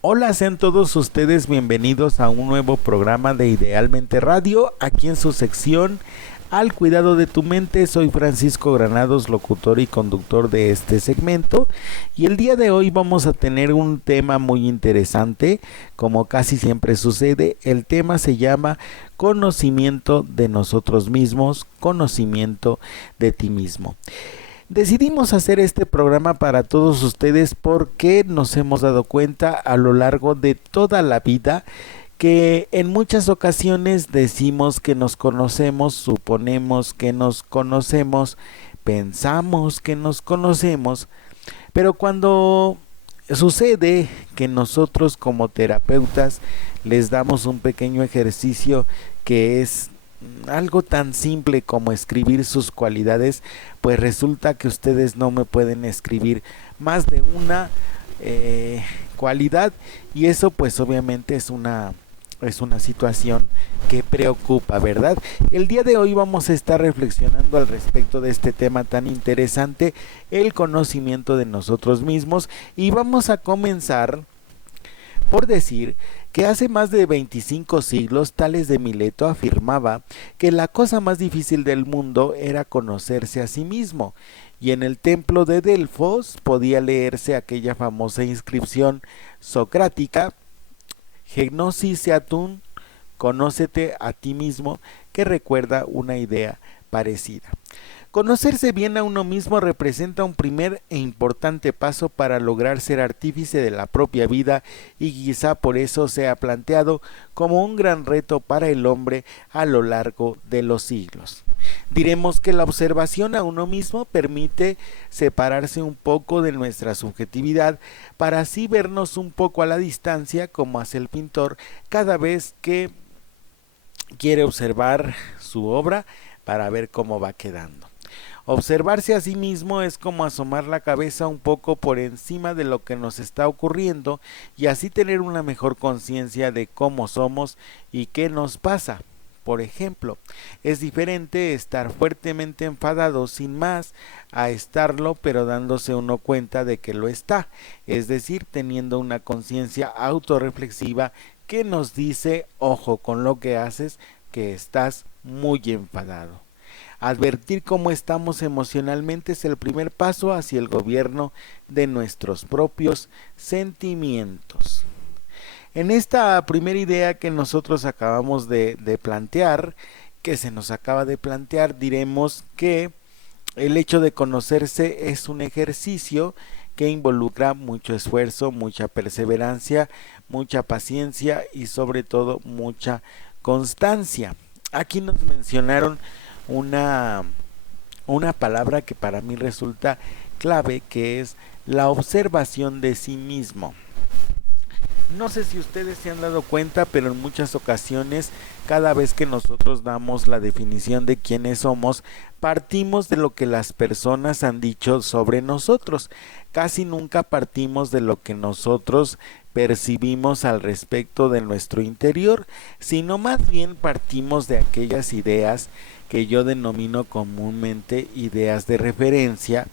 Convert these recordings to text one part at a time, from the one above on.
Hola, sean todos ustedes bienvenidos a un nuevo programa de Idealmente Radio, aquí en su sección Al Cuidado de tu Mente. Soy Francisco Granados, locutor y conductor de este segmento, y el día de hoy vamos a tener un tema muy interesante, como casi siempre sucede. El tema se llama conocimiento de nosotros mismos, conocimiento de ti mismo. Decidimos hacer este programa para todos ustedes porque nos hemos dado cuenta a lo largo de toda la vida que en muchas ocasiones decimos que nos conocemos, suponemos que nos conocemos, pensamos que nos conocemos, pero cuando sucede que nosotros como terapeutas les damos un pequeño ejercicio que es algo tan simple como escribir sus cualidades, pues resulta que ustedes no me pueden escribir más de una cualidad, y eso pues obviamente es una situación que preocupa, ¿verdad? El día de hoy vamos a estar reflexionando al respecto de este tema tan interesante, el conocimiento de nosotros mismos, y vamos a comenzar por decir que hace más de 25 siglos Tales de Mileto afirmaba que la cosa más difícil del mundo era conocerse a sí mismo, y en el templo de Delfos podía leerse aquella famosa inscripción socrática: Gnosis seatum, conócete a ti mismo, que recuerda una idea parecida. Conocerse bien a uno mismo representa un primer e importante paso para lograr ser artífice de la propia vida, y quizá por eso se ha planteado como un gran reto para el hombre a lo largo de los siglos. Diremos que la observación a uno mismo permite separarse un poco de nuestra subjetividad para así vernos un poco a la distancia, como hace el pintor cada vez que quiere observar su obra para ver cómo va quedando. Observarse a sí mismo es como asomar la cabeza un poco por encima de lo que nos está ocurriendo, y así tener una mejor conciencia de cómo somos y qué nos pasa. Por ejemplo, es diferente estar fuertemente enfadado sin más a estarlo pero dándose uno cuenta de que lo está, es decir, teniendo una conciencia autorreflexiva que nos dice: ojo con lo que haces, que estás muy enfadado. Advertir cómo estamos emocionalmente es el primer paso hacia el gobierno de nuestros propios sentimientos. En esta primera idea que nosotros acabamos de plantear, que se nos acaba de plantear, diremos que el hecho de conocerse es un ejercicio que involucra mucho esfuerzo, mucha perseverancia, mucha paciencia y sobre todo mucha constancia. Aquí nos mencionaron una, una palabra que para mí resulta clave, que es la observación de sí mismo. No sé si ustedes se han dado cuenta, pero en muchas ocasiones, cada vez que nosotros damos la definición de quiénes somos, partimos de lo que las personas han dicho sobre nosotros. Casi nunca partimos de lo que nosotros percibimos al respecto de nuestro interior, sino más bien partimos de aquellas ideas que yo denomino comúnmente ideas de referencia.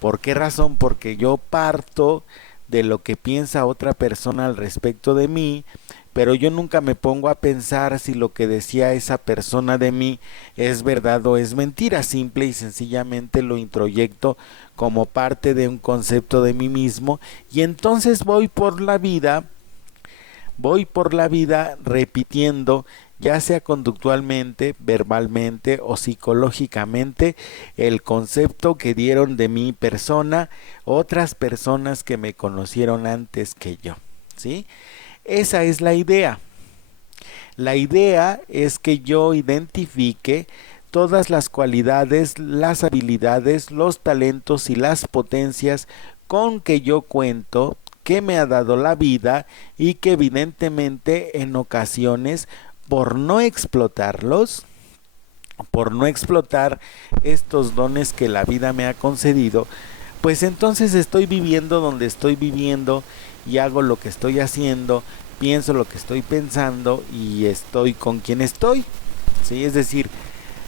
¿Por qué razón? Porque yo parto de lo que piensa otra persona al respecto de mí, pero yo nunca me pongo a pensar si lo que decía esa persona de mí es verdad o es mentira. Simple y sencillamente lo introyecto como parte de un concepto de mí mismo, y entonces voy por la vida repitiendo, ya sea conductualmente, verbalmente o psicológicamente, el concepto que dieron de mi persona otras personas que me conocieron antes que yo, ¿sí? Esa es la idea. La idea es que yo identifique todas las cualidades, las habilidades, los talentos y las potencias con que yo cuento, que me ha dado la vida, y que evidentemente en ocasiones, por no explotarlos, por no explotar estos dones que la vida me ha concedido, pues entonces estoy viviendo donde estoy viviendo y hago lo que estoy haciendo, pienso lo que estoy pensando y estoy con quien estoy, ¿sí? Es decir,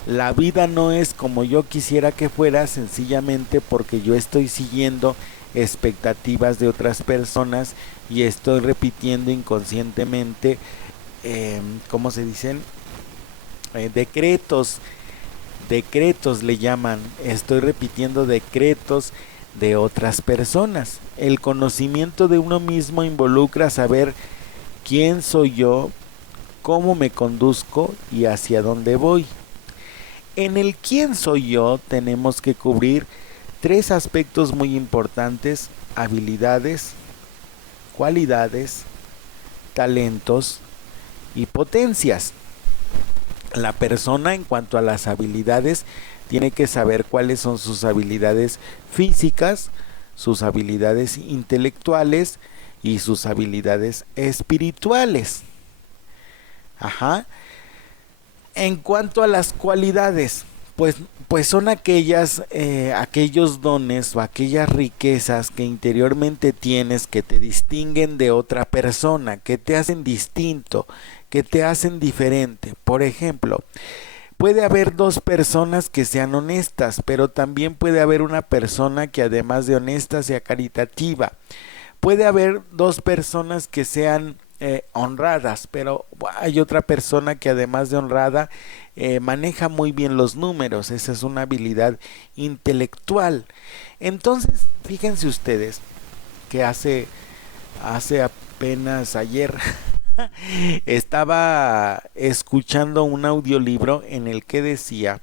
la vida no es como yo quisiera que fuera, sencillamente porque yo estoy siguiendo expectativas de otras personas y estoy repitiendo inconscientemente, ¿cómo se dicen? Decretos le llaman, estoy repitiendo decretos de otras personas. El conocimiento de uno mismo involucra saber quién soy yo, cómo me conduzco y hacia dónde voy. En el quién soy yo tenemos que cubrir 3 aspectos muy importantes: habilidades, cualidades, talentos y potencias. La persona, en cuanto a las habilidades, tiene que saber cuáles son sus habilidades físicas, sus habilidades intelectuales y sus habilidades espirituales. En cuanto a las cualidades, pues son aquellos dones o aquellas riquezas que interiormente tienes, que te distinguen de otra persona, que te hacen distinto, que te hacen diferente. Por ejemplo, puede haber 2 personas que sean honestas, pero también puede haber una persona que, además de honesta, sea caritativa. Puede haber 2 personas que sean honradas, pero hay otra persona que, además de honrada, maneja muy bien los números. Esa es una habilidad intelectual. Entonces, fíjense ustedes que hace apenas ayer estaba escuchando un audiolibro en el que decía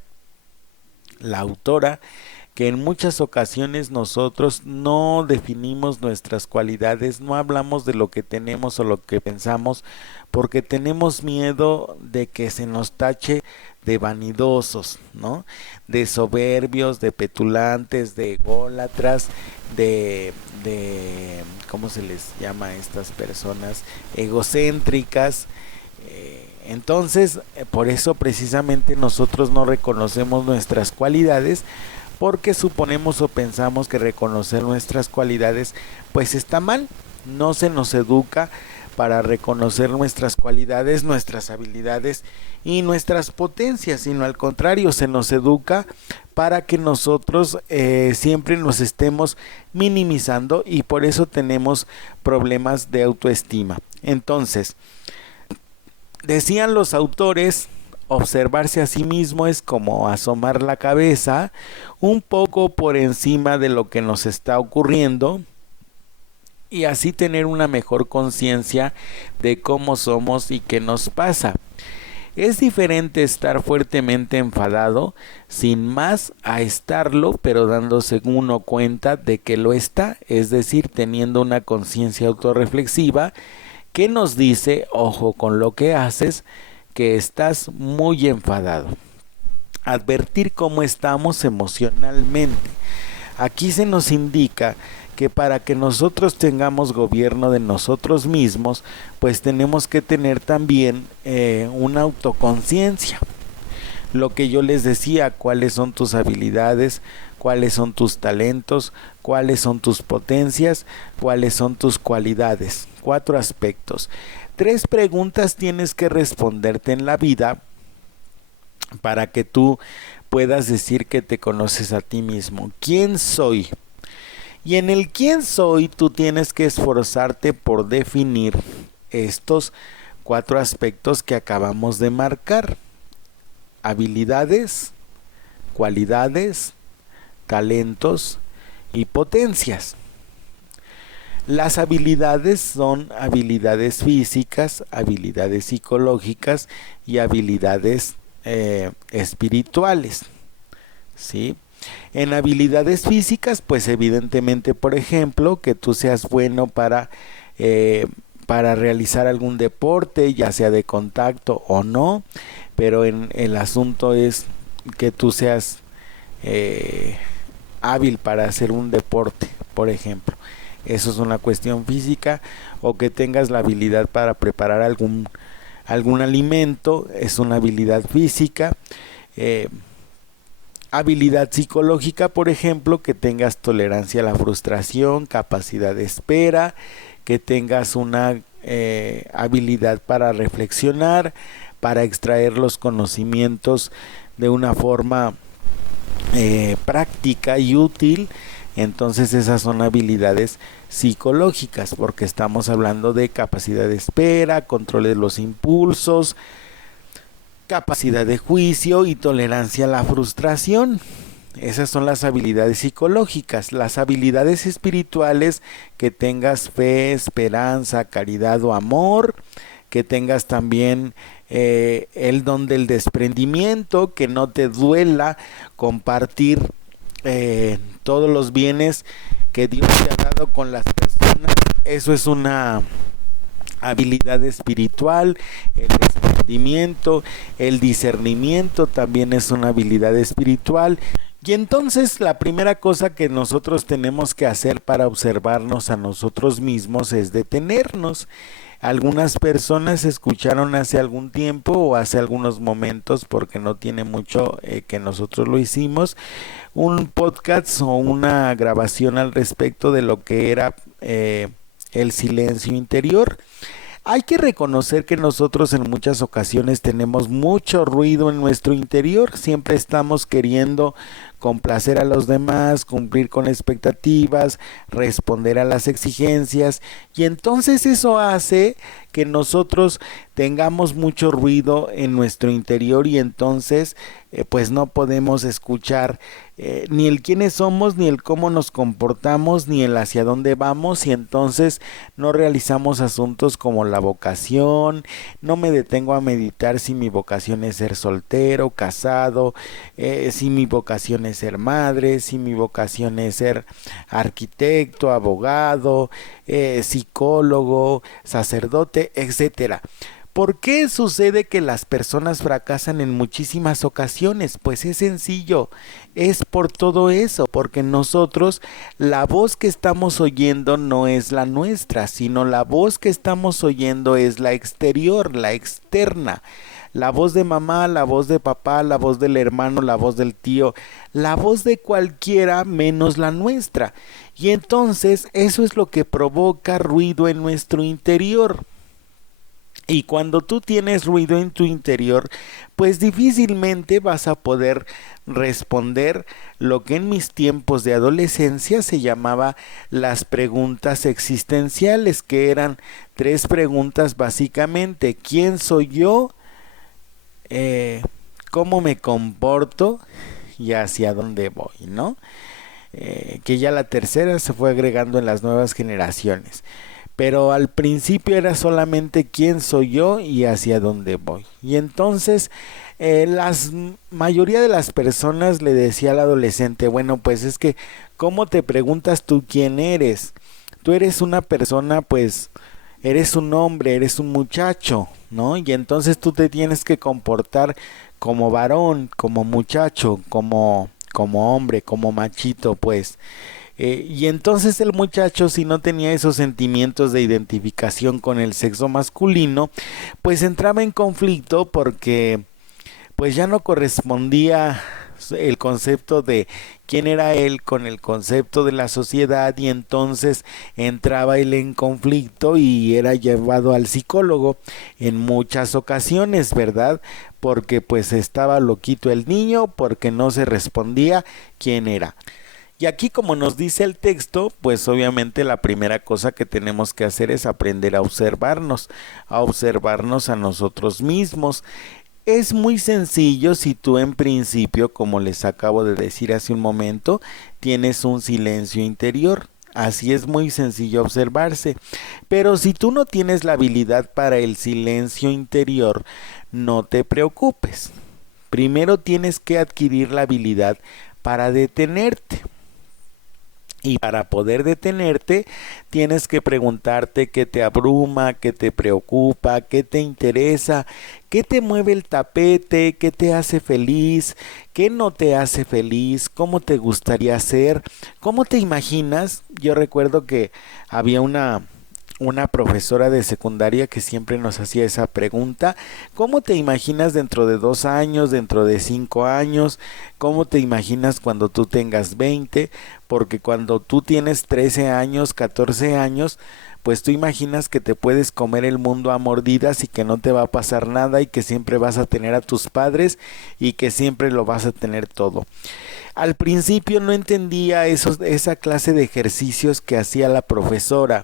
la autora que en muchas ocasiones nosotros no definimos nuestras cualidades, no hablamos de lo que tenemos o lo que pensamos, porque tenemos miedo de que se nos tache de vanidosos, ¿no? De soberbios, de petulantes, de ególatras, de ¿cómo se les llama a estas personas? Egocéntricas. Entonces, por eso precisamente nosotros no reconocemos nuestras cualidades, porque suponemos o pensamos que reconocer nuestras cualidades pues está mal. No se nos educa para reconocer nuestras cualidades, nuestras habilidades y nuestras potencias, sino al contrario, se nos educa para que nosotros siempre nos estemos minimizando, y por eso tenemos problemas de autoestima. Entonces, decían los autores, observarse a sí mismo es como asomar la cabeza un poco por encima de lo que nos está ocurriendo y así tener una mejor conciencia de cómo somos y qué nos pasa. Es diferente estar fuertemente enfadado sin más a estarlo, pero dándose uno cuenta de que lo está, es decir, teniendo una conciencia autorreflexiva que nos dice: ojo con lo que haces, que estás muy enfadado. Advertir cómo estamos emocionalmente. Aquí se nos indica que para que nosotros tengamos gobierno de nosotros mismos, pues tenemos que tener también una autoconciencia. Lo que yo les decía, cuáles son tus habilidades, cuáles son tus talentos, cuáles son tus potencias, cuáles son tus cualidades. 4 aspectos. 3 preguntas tienes que responderte en la vida para que tú puedas decir que te conoces a ti mismo. ¿Quién soy? Y en el quién soy tú tienes que esforzarte por definir estos 4 aspectos que acabamos de marcar: habilidades, cualidades, talentos y potencias. Las habilidades son habilidades físicas, habilidades psicológicas y habilidades espirituales, ¿sí? En habilidades físicas, pues evidentemente, por ejemplo, que tú seas bueno para realizar algún deporte, ya sea de contacto o no, pero el asunto es que tú seas hábil para hacer un deporte, por ejemplo. Eso es una cuestión física. O que tengas la habilidad para preparar algún alimento, es una habilidad física. Habilidad psicológica, por ejemplo, que tengas tolerancia a la frustración, capacidad de espera, que tengas una habilidad para reflexionar, para extraer los conocimientos de una forma práctica y útil, Entonces esas son habilidades psicológicas, porque estamos hablando de capacidad de espera, control de los impulsos, capacidad de juicio y tolerancia a la frustración. Esas son las habilidades psicológicas. Las habilidades espirituales, que tengas fe, esperanza, caridad o amor, que tengas también el don del desprendimiento, que no te duela compartir todos los bienes que Dios te ha dado con las personas. Eso es una habilidad espiritual. El desprendimiento, el discernimiento también es una habilidad espiritual. Y entonces la primera cosa que nosotros tenemos que hacer para observarnos a nosotros mismos es detenernos. Algunas personas escucharon hace algún tiempo o hace algunos momentos, porque no tiene mucho que nosotros lo hicimos, un podcast o una grabación al respecto de lo que era el silencio interior. Hay que reconocer que nosotros en muchas ocasiones tenemos mucho ruido en nuestro interior. Siempre estamos queriendo complacer a los demás, cumplir con expectativas, responder a las exigencias, y entonces eso hace que nosotros tengamos mucho ruido en nuestro interior, y entonces pues no podemos escuchar ni el quiénes somos, ni el cómo nos comportamos, ni el hacia dónde vamos, y entonces no realizamos asuntos como la vocación. No me detengo a meditar si mi vocación es ser soltero, casado, si mi vocación es ser madre, si mi vocación es ser arquitecto, abogado, psicólogo, sacerdote, etcétera. ¿Por qué sucede que las personas fracasan en muchísimas ocasiones? Pues es sencillo, es por todo eso, porque nosotros, la voz que estamos oyendo no es la nuestra, sino la voz que estamos oyendo es la exterior, la externa. La voz de mamá, la voz de papá, la voz del hermano, la voz del tío, la voz de cualquiera menos la nuestra. Y entonces eso es lo que provoca ruido en nuestro interior. Y cuando tú tienes ruido en tu interior, pues difícilmente vas a poder responder lo que en mis tiempos de adolescencia se llamaba las preguntas existenciales, que eran 3 preguntas básicamente: ¿quién soy yo? ¿Cómo me comporto? Y hacia dónde voy, ¿no? Que ya la tercera se fue agregando en las nuevas generaciones. Pero al principio era solamente quién soy yo y hacia dónde voy. Y entonces la mayoría de las personas le decía al adolescente: bueno, pues es que ¿cómo te preguntas tú quién eres? Tú eres una persona, pues eres un hombre, eres un muchacho, ¿no? Y entonces tú te tienes que comportar como varón, como muchacho, como hombre, como machito, pues. Y entonces el muchacho, si no tenía esos sentimientos de identificación con el sexo masculino, pues entraba en conflicto, porque pues ya no correspondía el concepto de quién era él con el concepto de la sociedad, y entonces entraba él en conflicto y era llevado al psicólogo en muchas ocasiones, ¿verdad? Porque pues estaba loquito el niño, porque no se respondía quién era. Y aquí, como nos dice el texto, pues obviamente la primera cosa que tenemos que hacer es aprender a observarnos a nosotros mismos. Es muy sencillo si tú en principio, como les acabo de decir hace un momento, tienes un silencio interior. Así es muy sencillo observarse. Pero si tú no tienes la habilidad para el silencio interior, no te preocupes. Primero tienes que adquirir la habilidad para detenerte. Y para poder detenerte, tienes que preguntarte qué te abruma, qué te preocupa, qué te interesa, qué te mueve el tapete, qué te hace feliz, qué no te hace feliz, cómo te gustaría ser, cómo te imaginas. Yo recuerdo que había una una profesora de secundaria que siempre nos hacía esa pregunta: ¿cómo te imaginas dentro de 2 años, dentro de 5 años? ¿Cómo te imaginas cuando tú tengas 20? Porque cuando tú tienes 13 años, 14 años, pues tú imaginas que te puedes comer el mundo a mordidas y que no te va a pasar nada y que siempre vas a tener a tus padres y que siempre lo vas a tener todo. Al principio no entendía esa clase de ejercicios que hacía la profesora,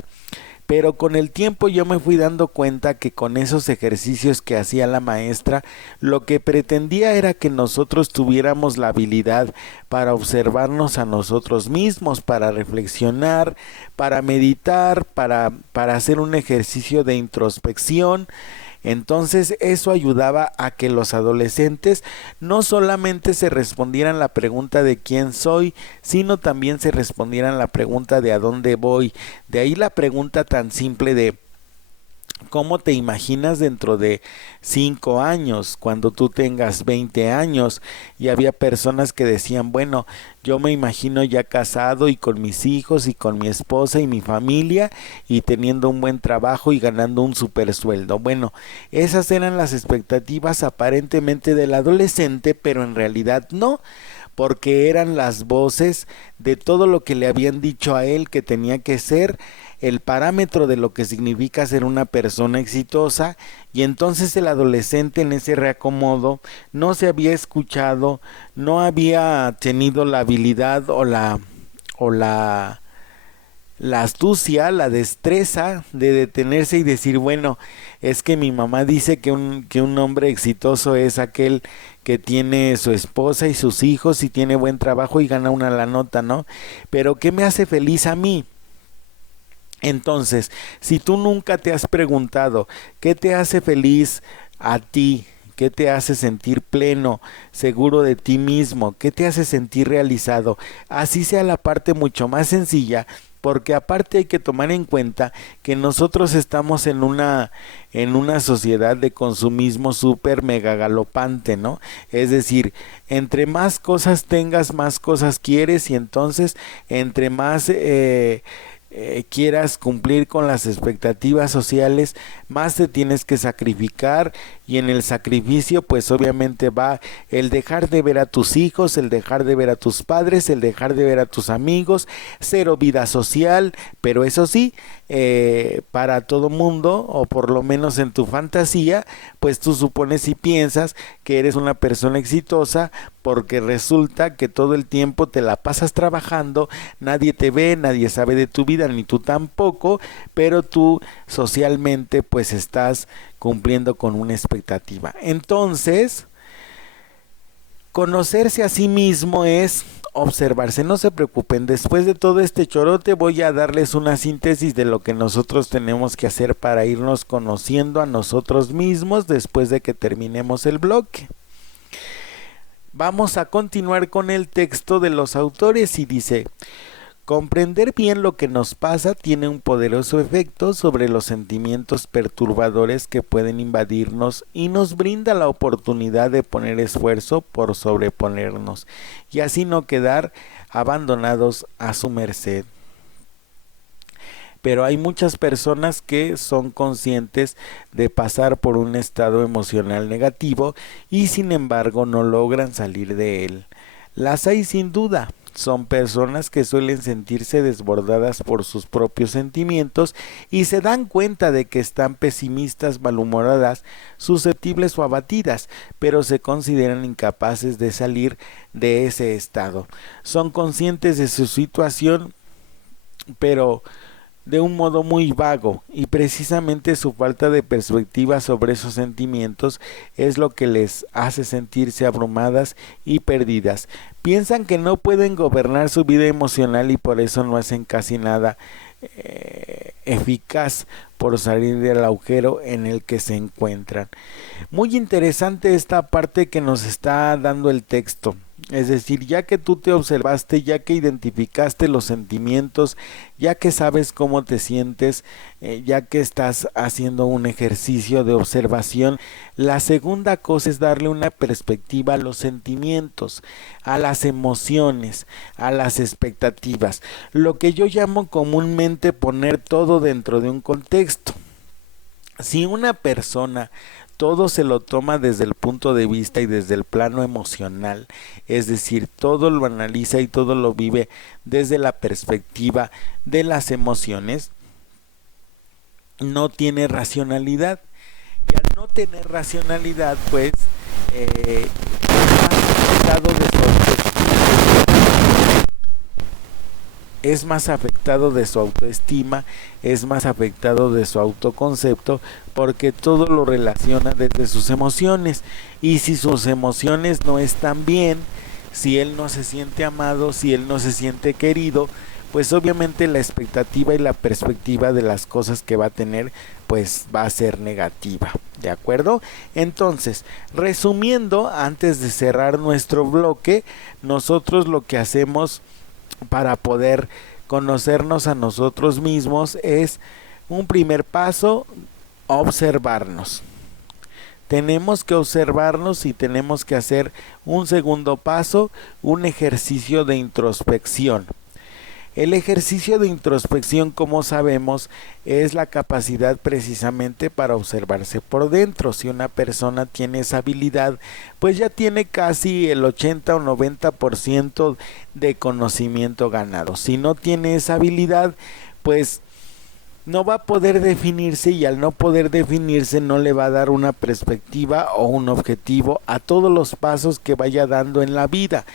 pero con el tiempo yo me fui dando cuenta que con esos ejercicios que hacía la maestra, lo que pretendía era que nosotros tuviéramos la habilidad para observarnos a nosotros mismos, para reflexionar, para meditar, para hacer un ejercicio de introspección. Entonces eso ayudaba a que los adolescentes no solamente se respondieran la pregunta de quién soy, sino también se respondieran la pregunta de a dónde voy. De ahí la pregunta tan simple de ¿cómo te imaginas dentro de 5 años, cuando tú tengas 20 años? Y había personas que decían, bueno, yo me imagino ya casado y con mis hijos y con mi esposa y mi familia y teniendo un buen trabajo y ganando un super sueldo. Bueno, esas eran las expectativas aparentemente del adolescente, pero en realidad no, porque eran las voces de todo lo que le habían dicho a él que tenía que ser el parámetro de lo que significa ser una persona exitosa. Y entonces el adolescente en ese reacomodo no se había escuchado, no había tenido la habilidad la astucia, la destreza de detenerse y decir, bueno, es que mi mamá dice que un hombre exitoso es aquel que tiene su esposa y sus hijos y tiene buen trabajo y gana una la nota, ¿no? Pero ¿qué me hace feliz a mí? Entonces, si tú nunca te has preguntado qué te hace feliz a ti, qué te hace sentir pleno, seguro de ti mismo, qué te hace sentir realizado, así sea la parte mucho más sencilla, porque aparte hay que tomar en cuenta que nosotros estamos en una sociedad de consumismo súper mega galopante, ¿no? Es decir, entre más cosas tengas, más cosas quieres, y entonces entre más quieras cumplir con las expectativas sociales, más te tienes que sacrificar, y en el sacrificio pues obviamente va el dejar de ver a tus hijos, el dejar de ver a tus padres, el dejar de ver a tus amigos, cero vida social, pero eso sí, para todo mundo, o por lo menos en tu fantasía, pues tú supones y piensas que eres una persona exitosa, porque resulta que todo el tiempo te la pasas trabajando, nadie te ve, nadie sabe de tu vida, ni tú tampoco, pero tú socialmente pues estás cumpliendo con una expectativa. Entonces, conocerse a sí mismo es observarse. No se preocupen, después de todo este chorote voy a darles una síntesis de lo que nosotros tenemos que hacer para irnos conociendo a nosotros mismos después de que terminemos el bloque. Vamos a continuar con el texto de los autores y dice: comprender bien lo que nos pasa tiene un poderoso efecto sobre los sentimientos perturbadores que pueden invadirnos y nos brinda la oportunidad de poner esfuerzo por sobreponernos y así no quedar abandonados a su merced. Pero hay muchas personas que son conscientes de pasar por un estado emocional negativo y sin embargo no logran salir de él. Las hay sin duda. Son personas que suelen sentirse desbordadas por sus propios sentimientos y se dan cuenta de que están pesimistas, malhumoradas, susceptibles o abatidas, pero se consideran incapaces de salir de ese estado. Son conscientes de su situación, pero de un modo muy vago, y precisamente su falta de perspectiva sobre esos sentimientos es lo que les hace sentirse abrumadas y perdidas. Piensan que no pueden gobernar su vida emocional y por eso no hacen casi nada eficaz por salir del agujero en el que se encuentran. Muy interesante esta parte que nos está dando el texto. Es decir, ya que tú te observaste, ya que identificaste los sentimientos, ya que sabes cómo te sientes, ya que estás haciendo un ejercicio de observación, la segunda cosa es darle una perspectiva a los sentimientos, a las emociones, a las expectativas, lo que yo llamo comúnmente poner todo dentro de un contexto. Si una persona todo se lo toma desde el punto de vista y desde el plano emocional, es decir, todo lo analiza y todo lo vive desde la perspectiva de las emociones, no tiene racionalidad. Y al no tener racionalidad, pues es más afectado de su autoestima, es más afectado de su autoconcepto, porque todo lo relaciona desde sus emociones, y si sus emociones no están bien, si él no se siente amado, si él no se siente querido, pues obviamente la expectativa y la perspectiva de las cosas que va a tener pues va a ser negativa, ¿de acuerdo? Entonces, resumiendo, antes de cerrar nuestro bloque, nosotros lo que hacemos para poder conocernos a nosotros mismos es un primer paso, observarnos. Tenemos que observarnos y tenemos que hacer un segundo paso, un ejercicio de introspección. El ejercicio de introspección, como sabemos, es la capacidad precisamente para observarse por dentro. Si una persona tiene esa habilidad, pues ya tiene casi el 80 o 90% de conocimiento ganado. Si no tiene esa habilidad, pues no va a poder definirse, y al no poder definirse no le va a dar una perspectiva o un objetivo a todos los pasos que vaya dando en la vida.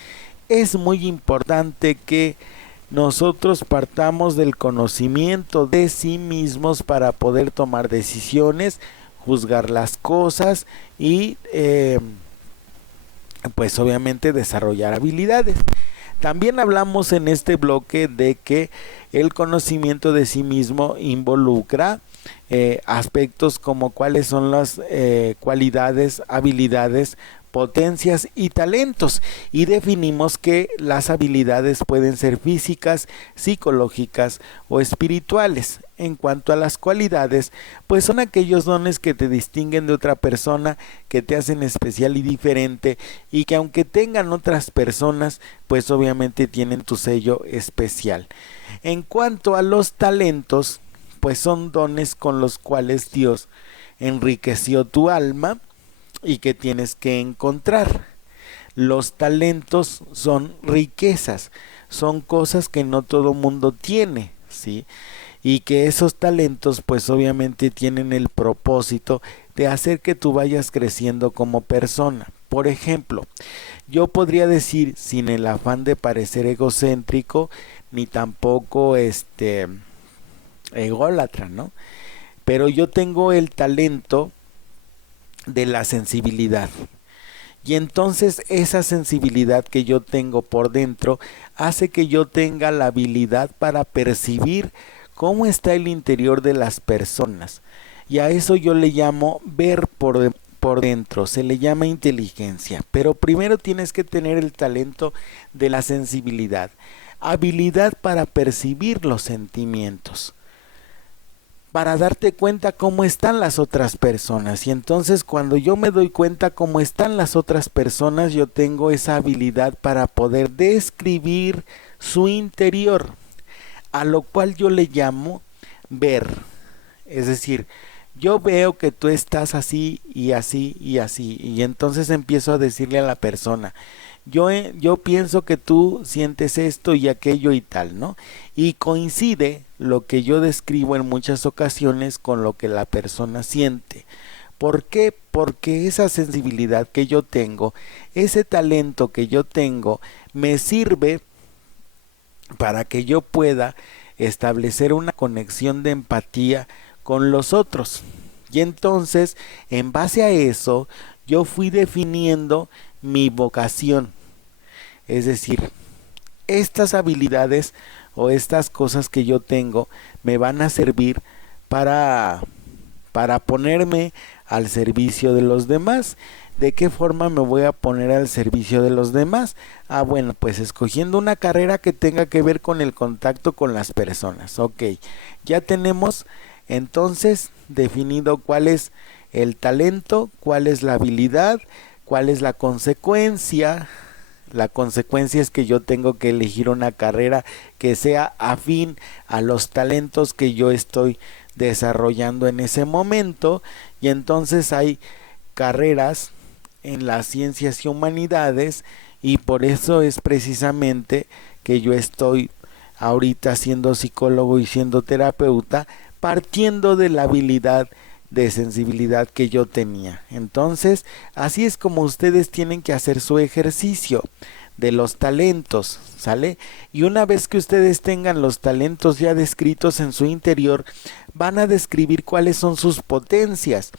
Es muy importante que nosotros partamos del conocimiento de sí mismos para poder tomar decisiones, juzgar las cosas y pues obviamente desarrollar habilidades. También hablamos en este bloque de que el conocimiento de sí mismo involucra aspectos como cuáles son las cualidades, habilidades, potencias y talentos, y definimos que las habilidades pueden ser físicas, psicológicas o espirituales. En cuanto a las cualidades, pues son aquellos dones que te distinguen de otra persona, que te hacen especial y diferente, y que aunque tengan otras personas, pues obviamente tienen tu sello especial. En cuanto a los talentos, pues son dones con los cuales Dios enriqueció tu alma y que tienes que encontrar. Los talentos son riquezas, son cosas que no todo mundo tiene, ¿sí? Y que esos talentos pues obviamente tienen el propósito de hacer que tú vayas creciendo como persona. Por ejemplo, yo podría decir, sin el afán de parecer egocéntrico ni tampoco ególatra, ¿no? Pero yo tengo el talento de la sensibilidad, y entonces esa sensibilidad que yo tengo por dentro hace que yo tenga la habilidad para percibir cómo está el interior de las personas, y a eso yo le llamo ver por dentro, se le llama inteligencia. Pero primero tienes que tener el talento de la sensibilidad, habilidad para percibir los sentimientos, para darte cuenta cómo están las otras personas. Y entonces cuando yo me doy cuenta cómo están las otras personas, yo tengo esa habilidad para poder describir su interior, a lo cual yo le llamo ver. Es decir, yo veo que tú estás así y así y así, y entonces empiezo a decirle a la persona, yo pienso que tú sientes esto y aquello y tal, ¿no? Y coincide lo que yo describo en muchas ocasiones con lo que la persona siente. ¿Por qué? Porque esa sensibilidad que yo tengo, ese talento que yo tengo, me sirve para que yo pueda establecer una conexión de empatía con los otros. Y entonces, en base a eso, yo fui definiendo mi vocación. Es decir, estas habilidades o estas cosas que yo tengo me van a servir para ponerme al servicio de los demás. ¿De qué forma me voy a poner al servicio de los demás? Bueno, pues escogiendo una carrera que tenga que ver con el contacto con las personas. Ok, ya tenemos entonces definido cuál es el talento, cuál es la habilidad, cuál es la consecuencia. La consecuencia es que yo tengo que elegir una carrera que sea afín a los talentos que yo estoy desarrollando en ese momento, y entonces hay carreras en las ciencias y humanidades, y por eso es precisamente que yo estoy ahorita siendo psicólogo y siendo terapeuta, partiendo de la habilidad de sensibilidad que yo tenía. Entonces, así es como ustedes tienen que hacer su ejercicio de los talentos, ¿sale? Y una vez que ustedes tengan los talentos ya descritos en su interior, van a describir cuáles son sus potencias.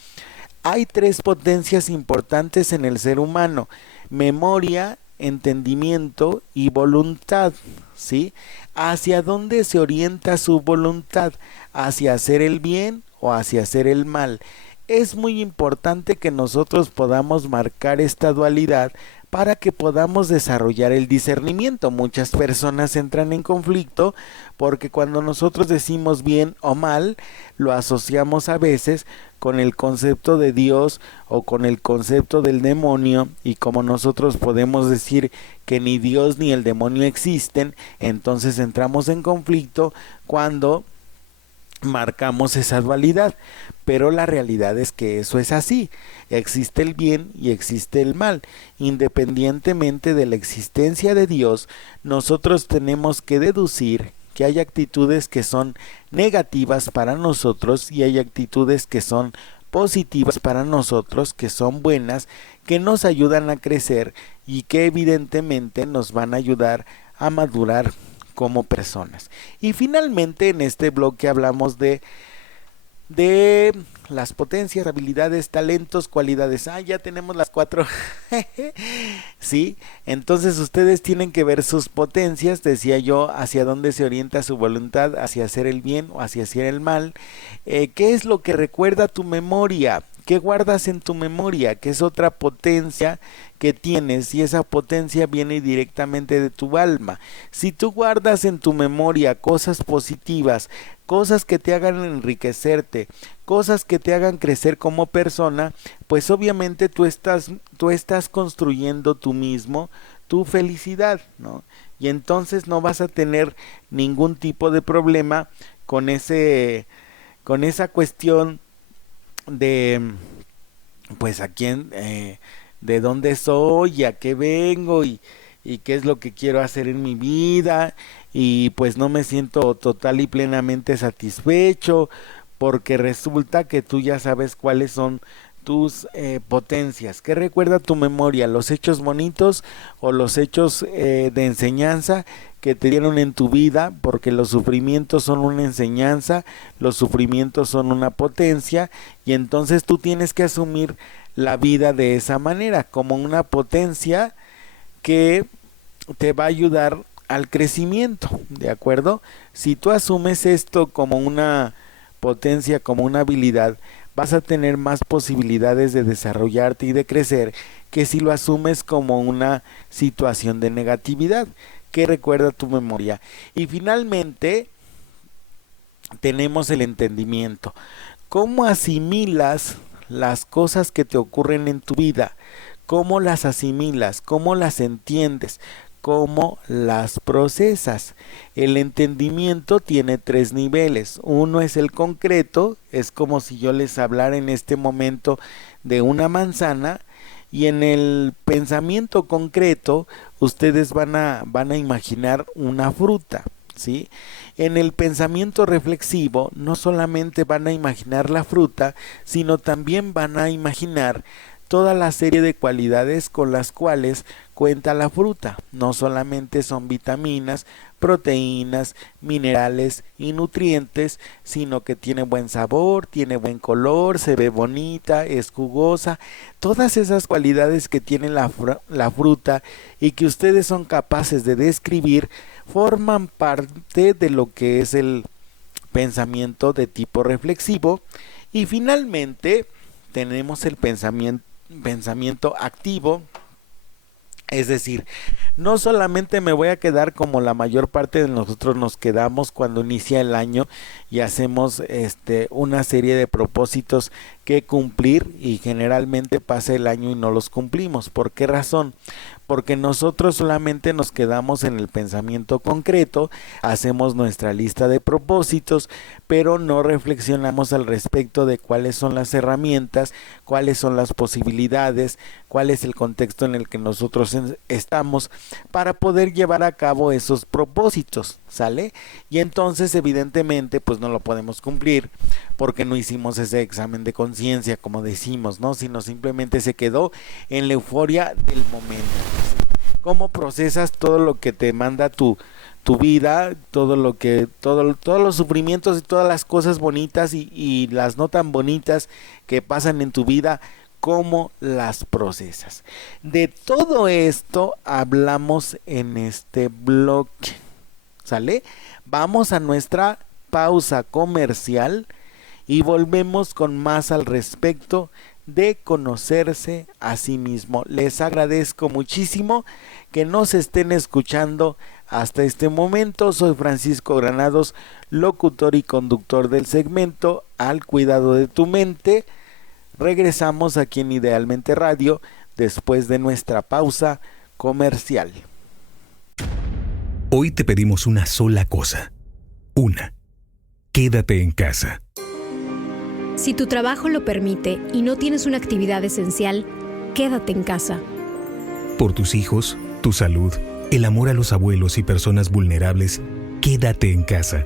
Hay 3 potencias importantes en el ser humano: memoria, entendimiento y voluntad, ¿sí? ¿Hacia dónde se orienta su voluntad? ¿Hacia hacer el bien o hacia hacer el mal? Es muy importante que nosotros podamos marcar esta dualidad para que podamos desarrollar el discernimiento. Muchas personas entran en conflicto porque cuando nosotros decimos bien o mal, lo asociamos a veces con el concepto de Dios o con el concepto del demonio, y como nosotros podemos decir que ni Dios ni el demonio existen, entonces entramos en conflicto cuando marcamos esa dualidad. Pero la realidad es que eso es así: existe el bien y existe el mal. Independientemente de la existencia de Dios, nosotros tenemos que deducir que hay actitudes que son negativas para nosotros y hay actitudes que son positivas para nosotros, que son buenas, que nos ayudan a crecer y que evidentemente nos van a ayudar a madurar como personas. Y finalmente en este bloque hablamos de las potencias, habilidades, talentos, cualidades. Ya tenemos las 4. Sí, entonces ustedes tienen que ver sus potencias, decía yo, hacia dónde se orienta su voluntad, hacia hacer el bien o hacia hacer el mal. ¿Qué es lo que recuerda tu memoria? ¿Qué guardas en tu memoria? ¿Qué es otra potencia que tienes? Y esa potencia viene directamente de tu alma. Si tú guardas en tu memoria cosas positivas, cosas que te hagan enriquecerte, cosas que te hagan crecer como persona, pues obviamente tú estás construyendo tú mismo tu felicidad, ¿no? Y entonces no vas a tener ningún tipo de problema con esa cuestión de pues a quién, de dónde soy, a qué vengo y qué es lo que quiero hacer en mi vida, y pues no me siento total y plenamente satisfecho porque resulta que tú ya sabes cuáles son tus potencias. ¿Qué recuerda tu memoria? ¿Los hechos bonitos o los hechos de enseñanza que te dieron en tu vida? Porque los sufrimientos son una enseñanza, los sufrimientos son una potencia, y entonces tú tienes que asumir la vida de esa manera, como una potencia que te va a ayudar al crecimiento, ¿de acuerdo? Si tú asumes esto como una potencia, como una habilidad, vas a tener más posibilidades de desarrollarte y de crecer que si lo asumes como una situación de negatividad. ¿Qué recuerda tu memoria? Y finalmente tenemos el entendimiento. ¿Cómo asimilas las cosas que te ocurren en tu vida? ¿Cómo las asimilas? ¿Cómo las entiendes? ¿Cómo las procesas? El entendimiento tiene 3 niveles. Uno es el concreto, es como si yo les hablara en este momento de una manzana, y en el pensamiento concreto ustedes van a imaginar una fruta, ¿sí? En el pensamiento reflexivo no solamente van a imaginar la fruta, sino también van a imaginar toda la serie de cualidades con las cuales cuenta la fruta. No solamente son vitaminas, proteínas, minerales y nutrientes, sino que tiene buen sabor, tiene buen color, se ve bonita, es jugosa. Todas esas cualidades que tiene la fruta y que ustedes son capaces de describir forman parte de lo que es el pensamiento de tipo reflexivo. Y finalmente tenemos el pensamiento pensamiento activo. Es decir, no solamente me voy a quedar como la mayor parte de nosotros nos quedamos cuando inicia el año y hacemos una serie de propósitos que cumplir, y generalmente pasa el año y no los cumplimos. ¿Por qué razón? Porque nosotros solamente nos quedamos en el pensamiento concreto, hacemos nuestra lista de propósitos, pero no reflexionamos al respecto de cuáles son las herramientas, cuáles son las posibilidades, cuál es el contexto en el que nosotros estamos para poder llevar a cabo esos propósitos, ¿sale? Y entonces evidentemente pues no lo podemos cumplir porque no hicimos ese examen de conciencia, como decimos, ¿no? Sino simplemente se quedó en la euforia del momento. ¿Cómo procesas todo lo que te manda tu vida, todos los sufrimientos y todas las cosas bonitas y las no tan bonitas que pasan en tu vida? ¿Cómo las procesas? De todo esto hablamos en este bloque, ¿sale? Vamos a nuestra pausa comercial y volvemos con más al respecto de conocerse a sí mismo. Les agradezco muchísimo que nos estén escuchando hasta este momento. Soy Francisco Granados, locutor y conductor del segmento Al Cuidado de tu Mente. Regresamos aquí en Idealmente Radio después de nuestra pausa comercial. Hoy te pedimos una sola cosa. Una. Quédate en casa. Si tu trabajo lo permite y no tienes una actividad esencial, quédate en casa. Por tus hijos, tu salud, el amor a los abuelos y personas vulnerables, quédate en casa.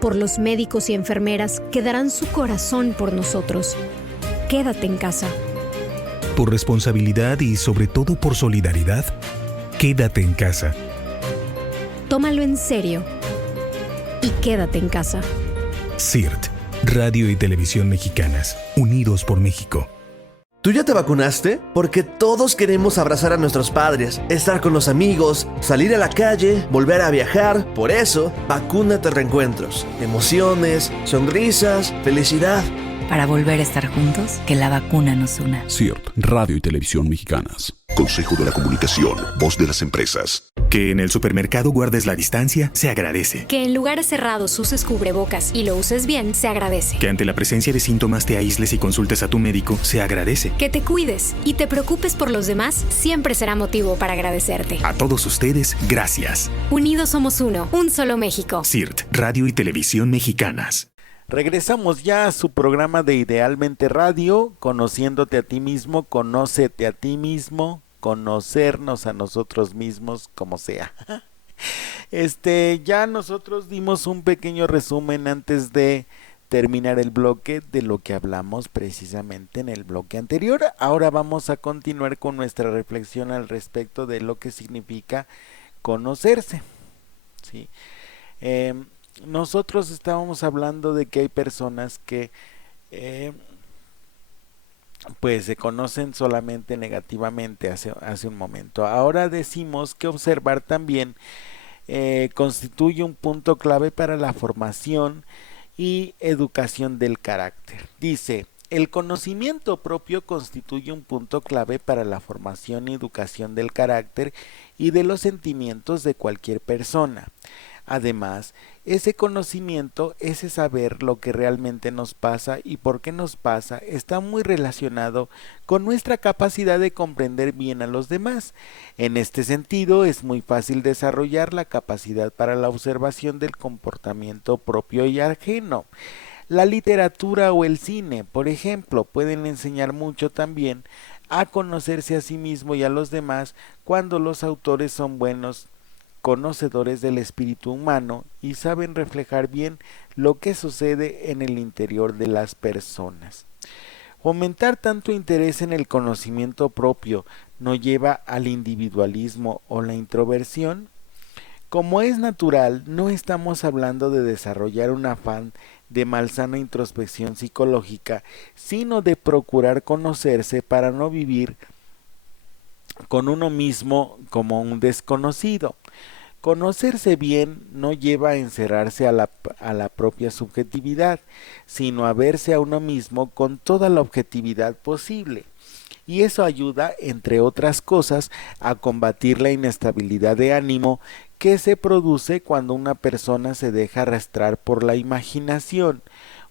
Por los médicos y enfermeras que darán su corazón por nosotros, quédate en casa. Por responsabilidad y sobre todo por solidaridad, quédate en casa. Tómalo en serio y quédate en casa. CIRT, Radio y Televisión Mexicanas, unidos por México. ¿Tú ya te vacunaste? Porque todos queremos abrazar a nuestros padres, estar con los amigos, salir a la calle, volver a viajar. Por eso, Vacúnate Reencuentros. Emociones, sonrisas, felicidad. Para volver a estar juntos, que la vacuna nos una. CIRT, Radio y Televisión Mexicanas. Consejo de la Comunicación, voz de las empresas. Que en el supermercado guardes la distancia, se agradece. Que en lugares cerrados uses cubrebocas y lo uses bien, se agradece. Que ante la presencia de síntomas te aísles y consultes a tu médico, se agradece. Que te cuides y te preocupes por los demás, siempre será motivo para agradecerte. A todos ustedes, gracias. Unidos somos uno, un solo México. CIRT, Radio y Televisión Mexicanas. Regresamos ya a su programa de Idealmente Radio, conociéndote a ti mismo, conócete a ti mismo, conocernos a nosotros mismos, como sea. Ya nosotros dimos un pequeño resumen antes de terminar el bloque de lo que hablamos precisamente en el bloque anterior. Ahora vamos a continuar con nuestra reflexión al respecto de lo que significa conocerse, ¿sí? Nosotros estábamos hablando de que hay personas que pues se conocen solamente negativamente hace un momento. Ahora decimos que observar también constituye un punto clave para la formación y educación del carácter. Dice, el conocimiento propio constituye un punto clave para la formación y educación del carácter y de los sentimientos de cualquier persona. Además, ese conocimiento, ese saber lo que realmente nos pasa y por qué nos pasa, está muy relacionado con nuestra capacidad de comprender bien a los demás. En este sentido, es muy fácil desarrollar la capacidad para la observación del comportamiento propio y ajeno. La literatura o el cine, por ejemplo, pueden enseñar mucho también a conocerse a sí mismo y a los demás cuando los autores son buenos conocedores del espíritu humano y saben reflejar bien lo que sucede en el interior de las personas. Fomentar tanto interés en el conocimiento propio no lleva al individualismo o la introversión. Como es natural, no estamos hablando de desarrollar un afán de malsana introspección psicológica, sino de procurar conocerse para no vivir con uno mismo como un desconocido. Conocerse bien no lleva a encerrarse a la propia subjetividad, sino a verse a uno mismo con toda la objetividad posible. Y eso ayuda, entre otras cosas, a combatir la inestabilidad de ánimo que se produce cuando una persona se deja arrastrar por la imaginación,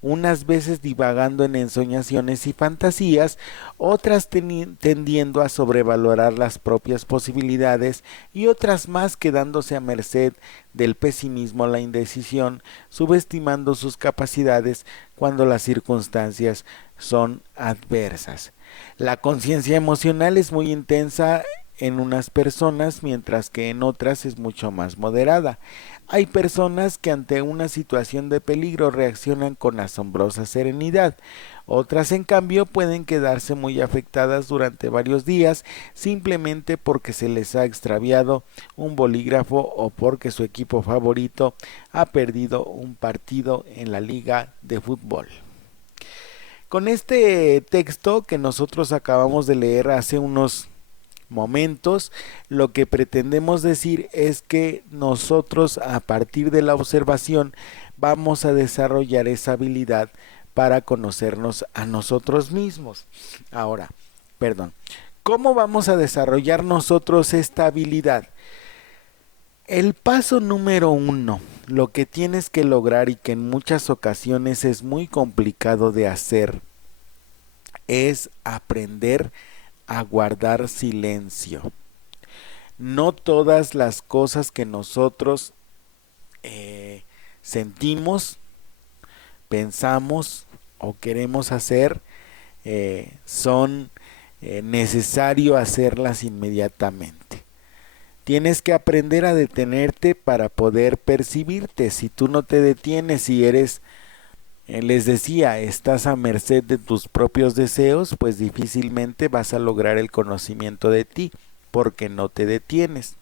unas veces divagando en ensoñaciones y fantasías, otras tendiendo a sobrevalorar las propias posibilidades y otras más quedándose a merced del pesimismo o la indecisión, subestimando sus capacidades cuando las circunstancias son adversas. La conciencia emocional es muy intensa en unas personas, mientras que en otras es mucho más moderada. Hay personas que ante una situación de peligro reaccionan con asombrosa serenidad. Otras, en cambio, pueden quedarse muy afectadas durante varios días simplemente porque se les ha extraviado un bolígrafo o porque su equipo favorito ha perdido un partido en la liga de fútbol. Con este texto que nosotros acabamos de leer hace unos momentos, lo que pretendemos decir es que nosotros, a partir de la observación, vamos a desarrollar esa habilidad para conocernos a nosotros mismos. Ahora, ¿cómo vamos a desarrollar nosotros esta habilidad? El paso número 1, lo que tienes que lograr y que en muchas ocasiones es muy complicado de hacer, es aprender a guardar silencio. No todas las cosas que nosotros sentimos, pensamos o queremos hacer son necesario hacerlas inmediatamente. Tienes que aprender a detenerte para poder percibirte. Si tú no te detienes y eres, les decía, estás a merced de tus propios deseos, pues difícilmente vas a lograr el conocimiento de ti, porque no te detienes.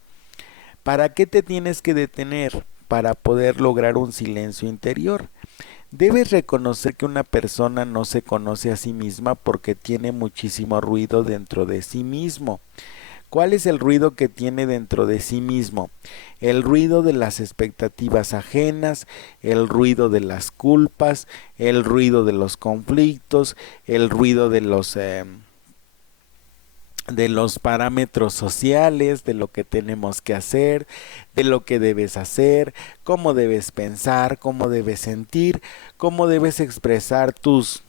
¿Para qué te tienes que detener? Para poder lograr un silencio interior. Debes reconocer que una persona no se conoce a sí misma porque tiene muchísimo ruido dentro de sí mismo. ¿Cuál es el ruido que tiene dentro de sí mismo? El ruido de las expectativas ajenas, el ruido de las culpas, el ruido de los conflictos, el ruido de los parámetros sociales, de lo que tenemos que hacer, de lo que debes hacer, cómo debes pensar, cómo debes sentir, cómo debes expresar tus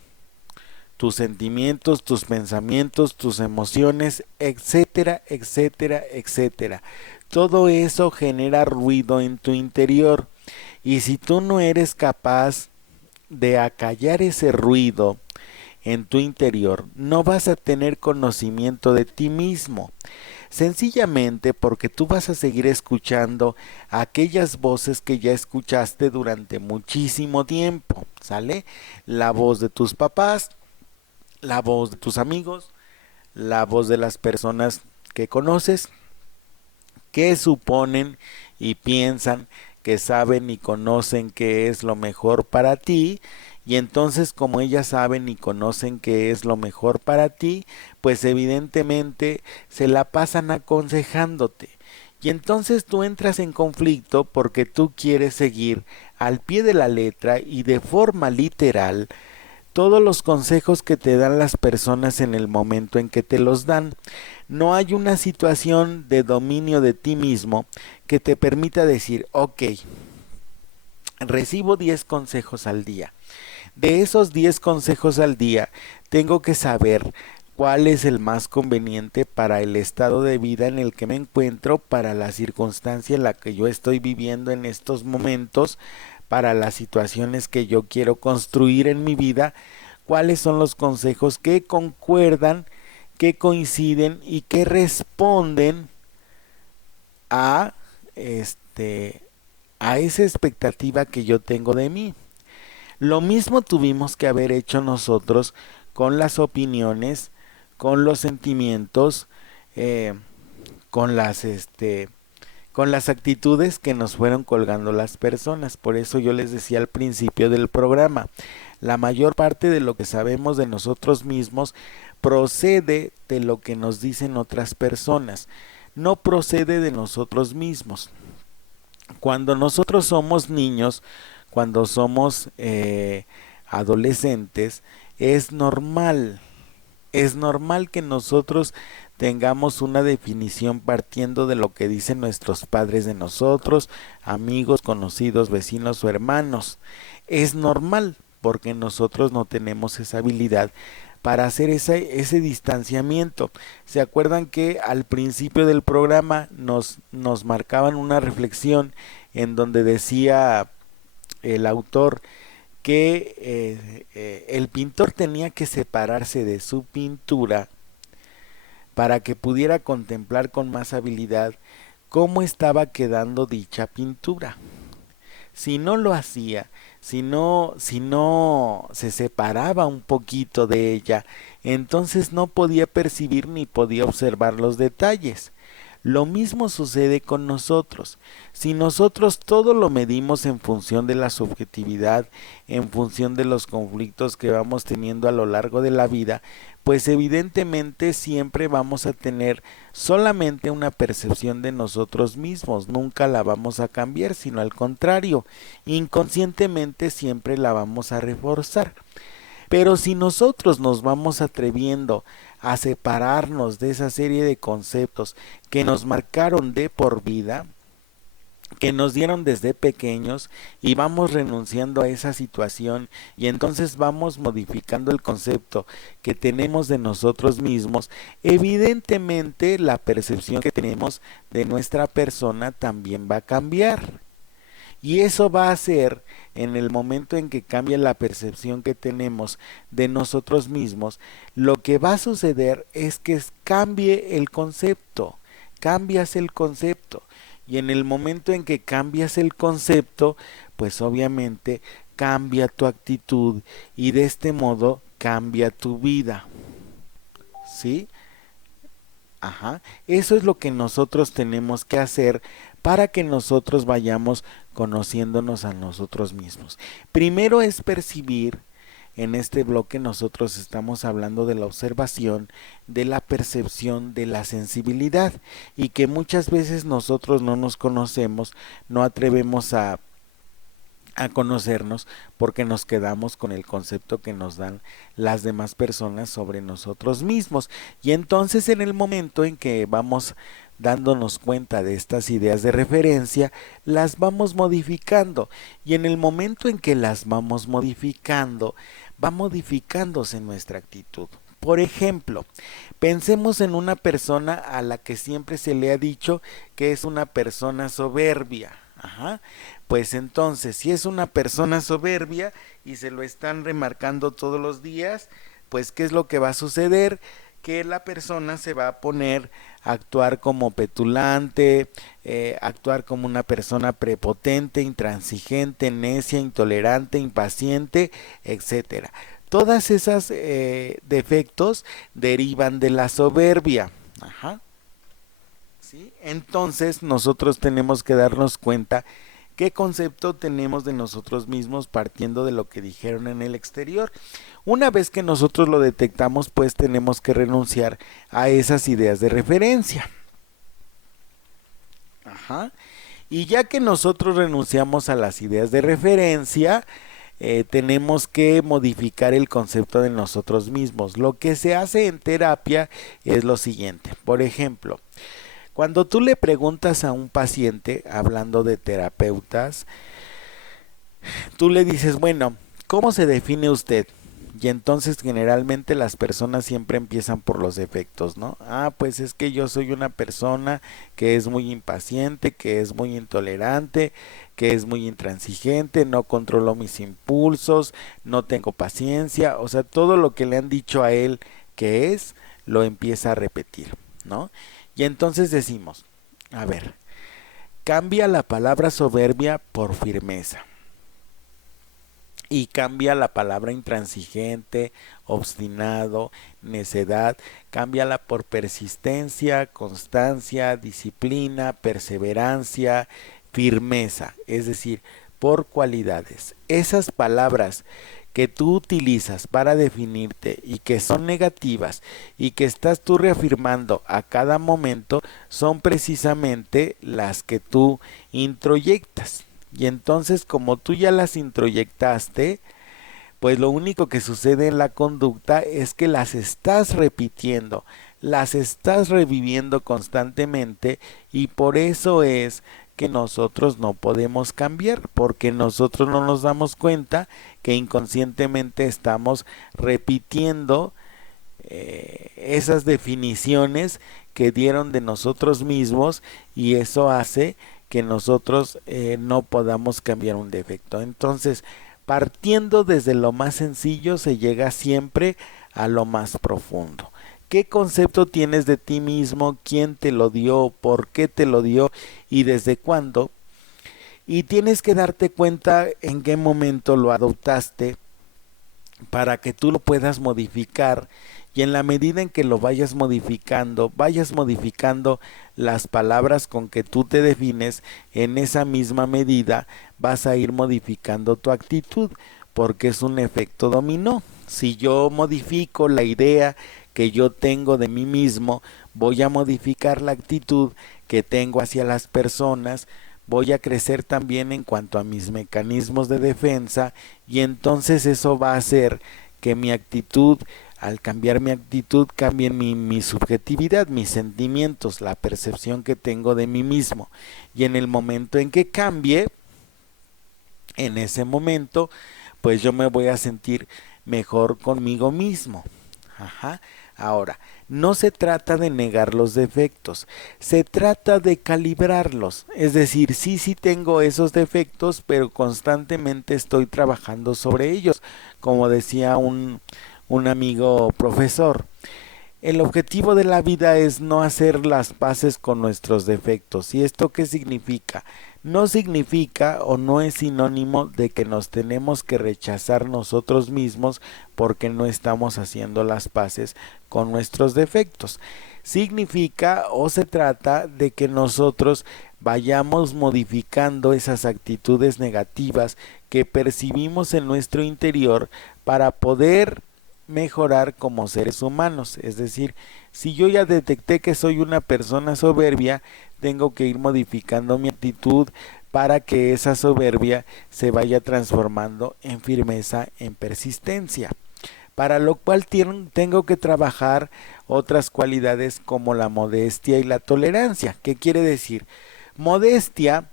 sentimientos, tus pensamientos, tus emociones, etcétera, etcétera, etcétera. Todo eso genera ruido en tu interior, y si tú no eres capaz de acallar ese ruido en tu interior, no vas a tener conocimiento de ti mismo. Sencillamente porque tú vas a seguir escuchando aquellas voces que ya escuchaste durante muchísimo tiempo, ¿sale? La voz de tus papás, la voz de tus amigos, la voz de las personas que conoces, que suponen y piensan que saben y conocen qué es lo mejor para ti, y entonces como ellas saben y conocen qué es lo mejor para ti, pues evidentemente se la pasan aconsejándote. Y entonces tú entras en conflicto porque tú quieres seguir al pie de la letra y de forma literal todos los consejos que te dan las personas en el momento en que te los dan. No hay una situación de dominio de ti mismo que te permita decir, ok, recibo 10 consejos al día. De esos 10 consejos al día, tengo que saber cuál es el más conveniente para el estado de vida en el que me encuentro, para la circunstancia en la que yo estoy viviendo en estos momentos, para las situaciones que yo quiero construir en mi vida, cuáles son los consejos que concuerdan, que coinciden y que responden a esa expectativa que yo tengo de mí. Lo mismo tuvimos que haber hecho nosotros con las opiniones, con los sentimientos, con las actitudes que nos fueron colgando las personas. Por eso yo les decía al principio del programa, la mayor parte de lo que sabemos de nosotros mismos procede de lo que nos dicen otras personas, no procede de nosotros mismos. cuando nosotros somos niños, cuando somos adolescentes, es normal que nosotros tengamos una definición partiendo de lo que dicen nuestros padres de nosotros, amigos, conocidos, vecinos o hermanos. Es normal porque nosotros no tenemos esa habilidad para hacer ese distanciamiento. ¿Se acuerdan que al principio del programa nos marcaban una reflexión en donde decía el autor que el pintor tenía que separarse de su pintura para que pudiera contemplar con más habilidad cómo estaba quedando dicha pintura? Si no lo hacía, si no se separaba un poquito de ella, entonces no podía percibir ni podía observar los detalles. Lo mismo sucede con nosotros. Si nosotros todo lo medimos en función de la subjetividad, en función de los conflictos que vamos teniendo a lo largo de la vida, pues evidentemente siempre vamos a tener solamente una percepción de nosotros mismos, nunca la vamos a cambiar, sino al contrario, inconscientemente siempre la vamos a reforzar. Pero si nosotros nos vamos atreviendo a separarnos de esa serie de conceptos que nos marcaron de por vida, que nos dieron desde pequeños, y vamos renunciando a esa situación, y entonces vamos modificando el concepto que tenemos de nosotros mismos, evidentemente la percepción que tenemos de nuestra persona también va a cambiar. Y eso va a hacer, en el momento en que cambia la percepción que tenemos de nosotros mismos, lo que va a suceder es que cambie el concepto, cambias el concepto. Y en el momento en que cambias el concepto, pues obviamente cambia tu actitud y de este modo cambia tu vida. ¿Sí? Ajá. Eso es lo que nosotros tenemos que hacer para que nosotros vayamos conociéndonos a nosotros mismos. Primero es percibir. En este bloque nosotros estamos hablando de la observación, de la percepción, de la sensibilidad, y que muchas veces nosotros no nos conocemos, no atrevemos a conocernos porque nos quedamos con el concepto que nos dan las demás personas sobre nosotros mismos. Y entonces en el momento en que vamos dándonos cuenta de estas ideas de referencia, las vamos modificando, y en el momento en que las vamos modificando, va modificándose nuestra actitud. Por ejemplo, pensemos en una persona a la que siempre se le ha dicho que es una persona soberbia. Ajá. Pues entonces, si es una persona soberbia y se lo están remarcando todos los días, pues ¿qué es lo que va a suceder? Que la persona se va a poner a actuar como petulante, actuar como una persona prepotente, intransigente, necia, intolerante, impaciente, etcétera. Todas esas defectos derivan de la soberbia. Ajá. ¿Sí? Entonces nosotros tenemos que darnos cuenta qué concepto tenemos de nosotros mismos partiendo de lo que dijeron en el exterior. Una vez que nosotros lo detectamos, pues tenemos que renunciar a esas ideas de referencia. Ajá. Y ya que nosotros renunciamos a las ideas de referencia, tenemos que modificar el concepto de nosotros mismos. Lo que se hace en terapia es lo siguiente. Por ejemplo, cuando tú le preguntas a un paciente, hablando de terapeutas, tú le dices, bueno, ¿cómo se define usted? Y entonces generalmente las personas siempre empiezan por los defectos, ¿no? Pues es que yo soy una persona que es muy impaciente, que es muy intolerante, que es muy intransigente, no controlo mis impulsos, no tengo paciencia, o sea, todo lo que le han dicho a él que es, lo empieza a repetir, ¿no? Y entonces decimos, a ver, cambia la palabra soberbia por firmeza. Y cambia la palabra intransigente, obstinado, necedad, cámbiala por persistencia, constancia, disciplina, perseverancia, firmeza, es decir, por cualidades. Esas palabras que tú utilizas para definirte y que son negativas y que estás tú reafirmando a cada momento son precisamente las que tú introyectas. Y entonces, como tú ya las introyectaste, pues lo único que sucede en la conducta es que las estás repitiendo, las estás reviviendo constantemente, y por eso es que nosotros no podemos cambiar, porque nosotros no nos damos cuenta que inconscientemente estamos repitiendo esas definiciones que dieron de nosotros mismos, y eso hace que nosotros no podamos cambiar un defecto. Entonces, partiendo desde lo más sencillo, se llega siempre a lo más profundo. ¿Qué concepto tienes de ti mismo? ¿Quién te lo dio? ¿Por qué te lo dio? ¿Y desde cuándo? Y tienes que darte cuenta en qué momento lo adoptaste para que tú lo puedas modificar, y en la medida en que lo vayas modificando las palabras con que tú te defines, en esa misma medida vas a ir modificando tu actitud, porque es un efecto dominó. Si yo modifico la idea que yo tengo de mí mismo, voy a modificar la actitud que tengo hacia las personas, voy a crecer también en cuanto a mis mecanismos de defensa, y entonces eso va a hacer que mi actitud, al cambiar mi actitud, cambie mi subjetividad, mis sentimientos, la percepción que tengo de mí mismo. Y en el momento en que cambie, en ese momento, pues yo me voy a sentir mejor conmigo mismo. Ahora, no se trata de negar los defectos, se trata de calibrarlos. Es decir, sí tengo esos defectos, pero constantemente estoy trabajando sobre ellos. Como decía un amigo profesor, el objetivo de la vida es no hacer las paces con nuestros defectos. ¿Y esto qué significa? No significa o no es sinónimo de que nos tenemos que rechazar nosotros mismos porque no estamos haciendo las paces con nuestros defectos. Significa o se trata de que nosotros vayamos modificando esas actitudes negativas que percibimos en nuestro interior para poder mejorar como seres humanos. Es decir, si yo ya detecté que soy una persona soberbia, tengo que ir modificando mi actitud para que esa soberbia se vaya transformando en firmeza, en persistencia, para lo cual tengo que trabajar otras cualidades como la modestia y la tolerancia. ¿Qué quiere decir? Modestia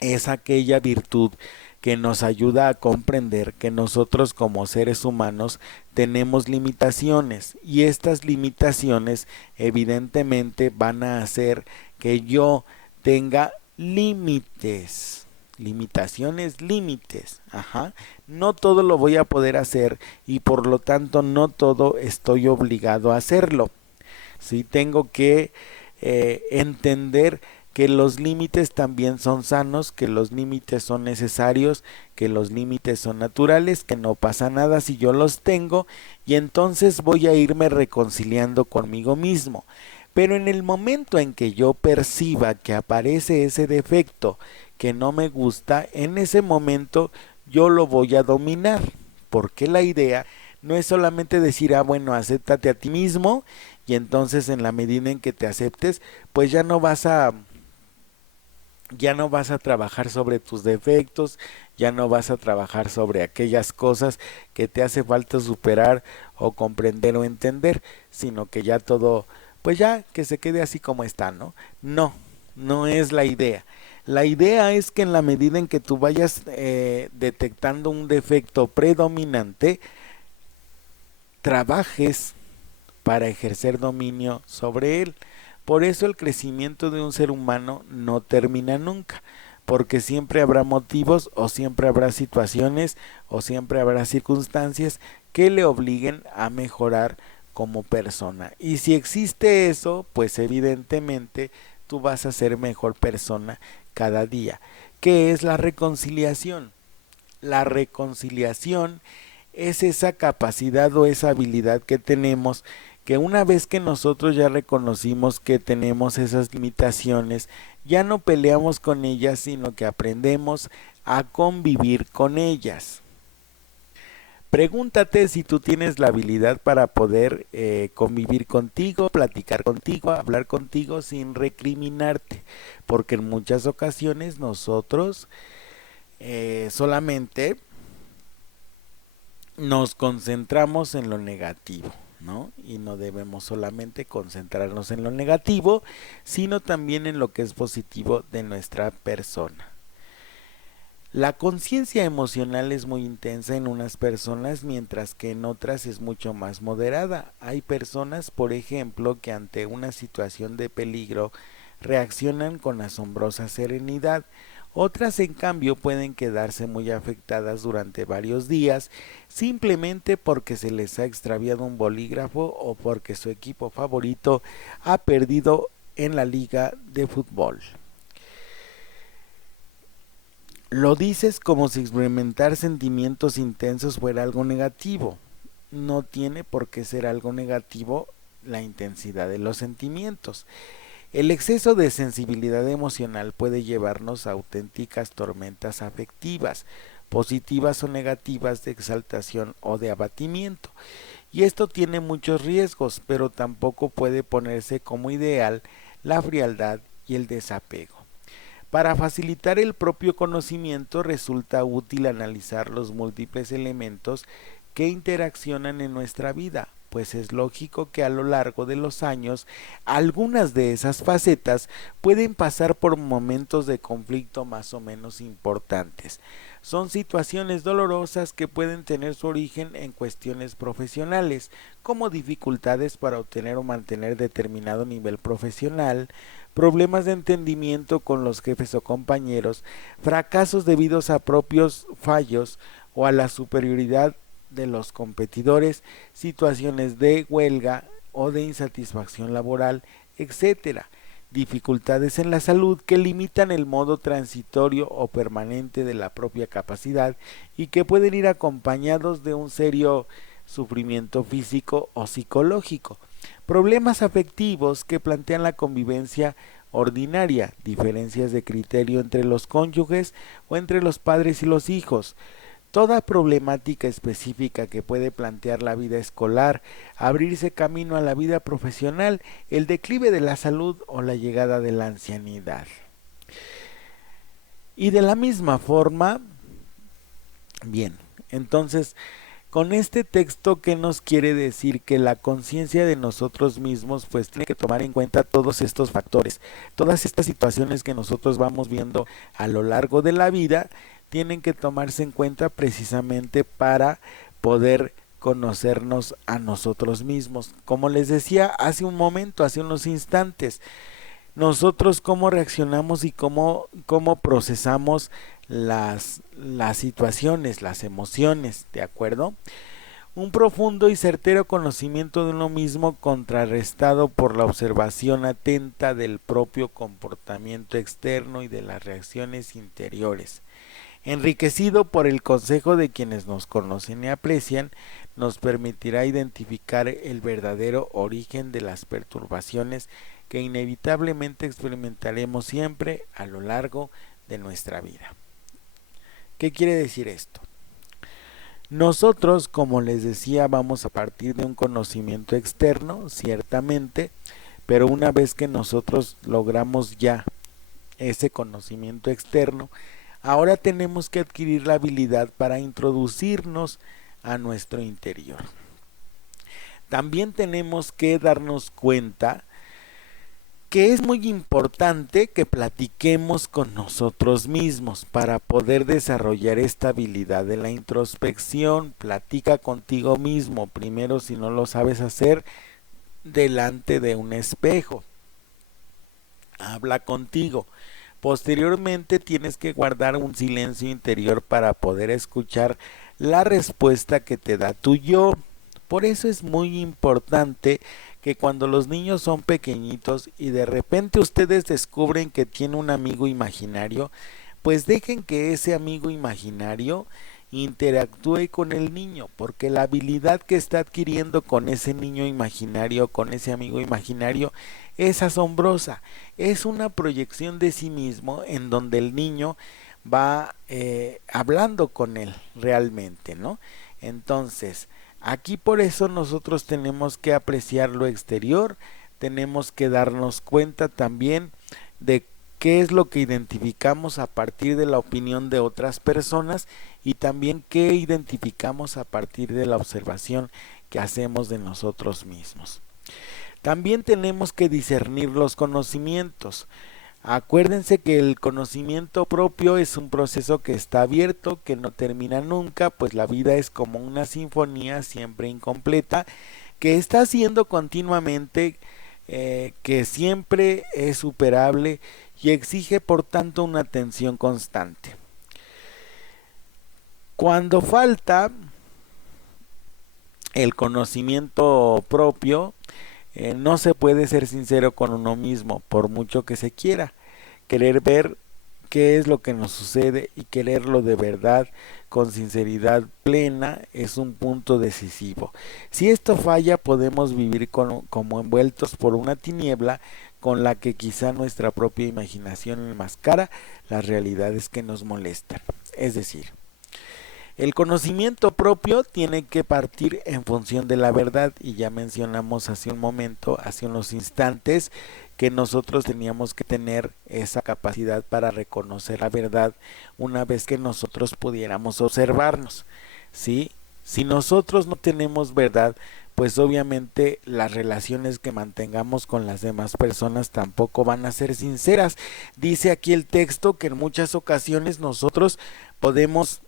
es aquella virtud que nos ayuda a comprender que nosotros como seres humanos tenemos limitaciones, y estas limitaciones evidentemente van a hacer que yo tenga límites, no todo lo voy a poder hacer, y por lo tanto no todo estoy obligado a hacerlo. Sí, tengo que entender que los límites también son sanos, que los límites son necesarios, que los límites son naturales, que no pasa nada si yo los tengo, y entonces voy a irme reconciliando conmigo mismo. Pero en el momento en que yo perciba que aparece ese defecto que no me gusta, en ese momento yo lo voy a dominar, porque la idea no es solamente decir, bueno, acéptate a ti mismo, y entonces en la medida en que te aceptes, pues ya no vas a trabajar sobre tus defectos, ya no vas a trabajar sobre aquellas cosas que te hace falta superar o comprender o entender, sino que ya todo, pues ya que se quede así como está, ¿no? No es la idea. La idea es que en la medida en que tú vayas detectando un defecto predominante, trabajes para ejercer dominio sobre él. Por eso el crecimiento de un ser humano no termina nunca, porque siempre habrá motivos, o siempre habrá situaciones, o siempre habrá circunstancias que le obliguen a mejorar como persona. Y si existe eso, pues evidentemente tú vas a ser mejor persona cada día. ¿Qué es la reconciliación? La reconciliación es esa capacidad o esa habilidad que tenemos, que una vez que nosotros ya reconocimos que tenemos esas limitaciones, ya no peleamos con ellas, sino que aprendemos a convivir con ellas. Pregúntate si tú tienes la habilidad para poder convivir contigo, platicar contigo, hablar contigo sin recriminarte, porque en muchas ocasiones nosotros solamente nos concentramos en lo negativo, ¿no? Y no debemos solamente concentrarnos en lo negativo, sino también en lo que es positivo de nuestra persona. La conciencia emocional es muy intensa en unas personas, mientras que en otras es mucho más moderada. Hay personas, por ejemplo, que ante una situación de peligro reaccionan con asombrosa serenidad. Otras, en cambio, pueden quedarse muy afectadas durante varios días, simplemente porque se les ha extraviado un bolígrafo o porque su equipo favorito ha perdido en la liga de fútbol. Lo dices como si experimentar sentimientos intensos fuera algo negativo. No tiene por qué ser algo negativo la intensidad de los sentimientos. El exceso de sensibilidad emocional puede llevarnos a auténticas tormentas afectivas, positivas o negativas, de exaltación o de abatimiento. Y esto tiene muchos riesgos, pero tampoco puede ponerse como ideal la frialdad y el desapego. Para facilitar el propio conocimiento resulta útil analizar los múltiples elementos que interaccionan en nuestra vida, pues es lógico que a lo largo de los años algunas de esas facetas pueden pasar por momentos de conflicto más o menos importantes. Son situaciones dolorosas que pueden tener su origen en cuestiones profesionales, como dificultades para obtener o mantener determinado nivel profesional, problemas de entendimiento con los jefes o compañeros, fracasos debidos a propios fallos o a la superioridad de los competidores, situaciones de huelga o de insatisfacción laboral, etcétera. Dificultades en la salud que limitan el modo transitorio o permanente de la propia capacidad y que pueden ir acompañados de un serio sufrimiento físico o psicológico. Problemas afectivos que plantean la convivencia ordinaria, diferencias de criterio entre los cónyuges o entre los padres y los hijos. Toda problemática específica que puede plantear la vida escolar, abrirse camino a la vida profesional, el declive de la salud o la llegada de la ancianidad. Y de la misma forma, bien, entonces, con este texto, ¿qué nos quiere decir? Que la conciencia de nosotros mismos pues tiene que tomar en cuenta todos estos factores, todas estas situaciones que nosotros vamos viendo a lo largo de la vida, tienen que tomarse en cuenta precisamente para poder conocernos a nosotros mismos. Como les decía hace un momento, hace unos instantes, nosotros cómo reaccionamos y cómo procesamos las situaciones, las emociones, ¿de acuerdo? Un profundo y certero conocimiento de uno mismo contrarrestado por la observación atenta del propio comportamiento externo y de las reacciones interiores, enriquecido por el consejo de quienes nos conocen y aprecian, nos permitirá identificar el verdadero origen de las perturbaciones que inevitablemente experimentaremos siempre a lo largo de nuestra vida. ¿Qué quiere decir esto? Nosotros, como les decía, vamos a partir de un conocimiento externo, ciertamente, pero una vez que nosotros logramos ya ese conocimiento externo, ahora tenemos que adquirir la habilidad para introducirnos a nuestro interior. También tenemos que darnos cuenta que es muy importante que platiquemos con nosotros mismos para poder desarrollar esta habilidad de la introspección. Platica contigo mismo, primero, si no lo sabes hacer, delante de un espejo. Habla contigo. Posteriormente tienes que guardar un silencio interior para poder escuchar la respuesta que te da tu yo. Por eso es muy importante que cuando los niños son pequeñitos y de repente ustedes descubren que tiene un amigo imaginario, pues dejen que ese amigo imaginario interactúe con el niño, porque la habilidad que está adquiriendo con ese niño imaginario, con ese amigo imaginario, es asombrosa. Es una proyección de sí mismo en donde el niño va hablando con él realmente, ¿no? Entonces, aquí por eso nosotros tenemos que apreciar lo exterior, tenemos que darnos cuenta también de qué es lo que identificamos a partir de la opinión de otras personas y también qué identificamos a partir de la observación que hacemos de nosotros mismos. También tenemos que discernir los conocimientos. Acuérdense que el conocimiento propio es un proceso que está abierto, que no termina nunca, pues la vida es como una sinfonía siempre incompleta, que está haciendo continuamente, que siempre es superable y exige por tanto una atención constante. Cuando falta el conocimiento propio, no se puede ser sincero con uno mismo, por mucho que se quiera. Querer ver qué es lo que nos sucede y quererlo de verdad, con sinceridad plena, es un punto decisivo. Si esto falla, podemos vivir como envueltos por una tiniebla con la que quizá nuestra propia imaginación enmascara las realidades que nos molestan. Es decir, el conocimiento propio tiene que partir en función de la verdad, y ya mencionamos hace un momento, hace unos instantes, que nosotros teníamos que tener esa capacidad para reconocer la verdad una vez que nosotros pudiéramos observarnos, ¿sí? Si nosotros no tenemos verdad, pues obviamente las relaciones que mantengamos con las demás personas tampoco van a ser sinceras. Dice aquí el texto que en muchas ocasiones nosotros podemos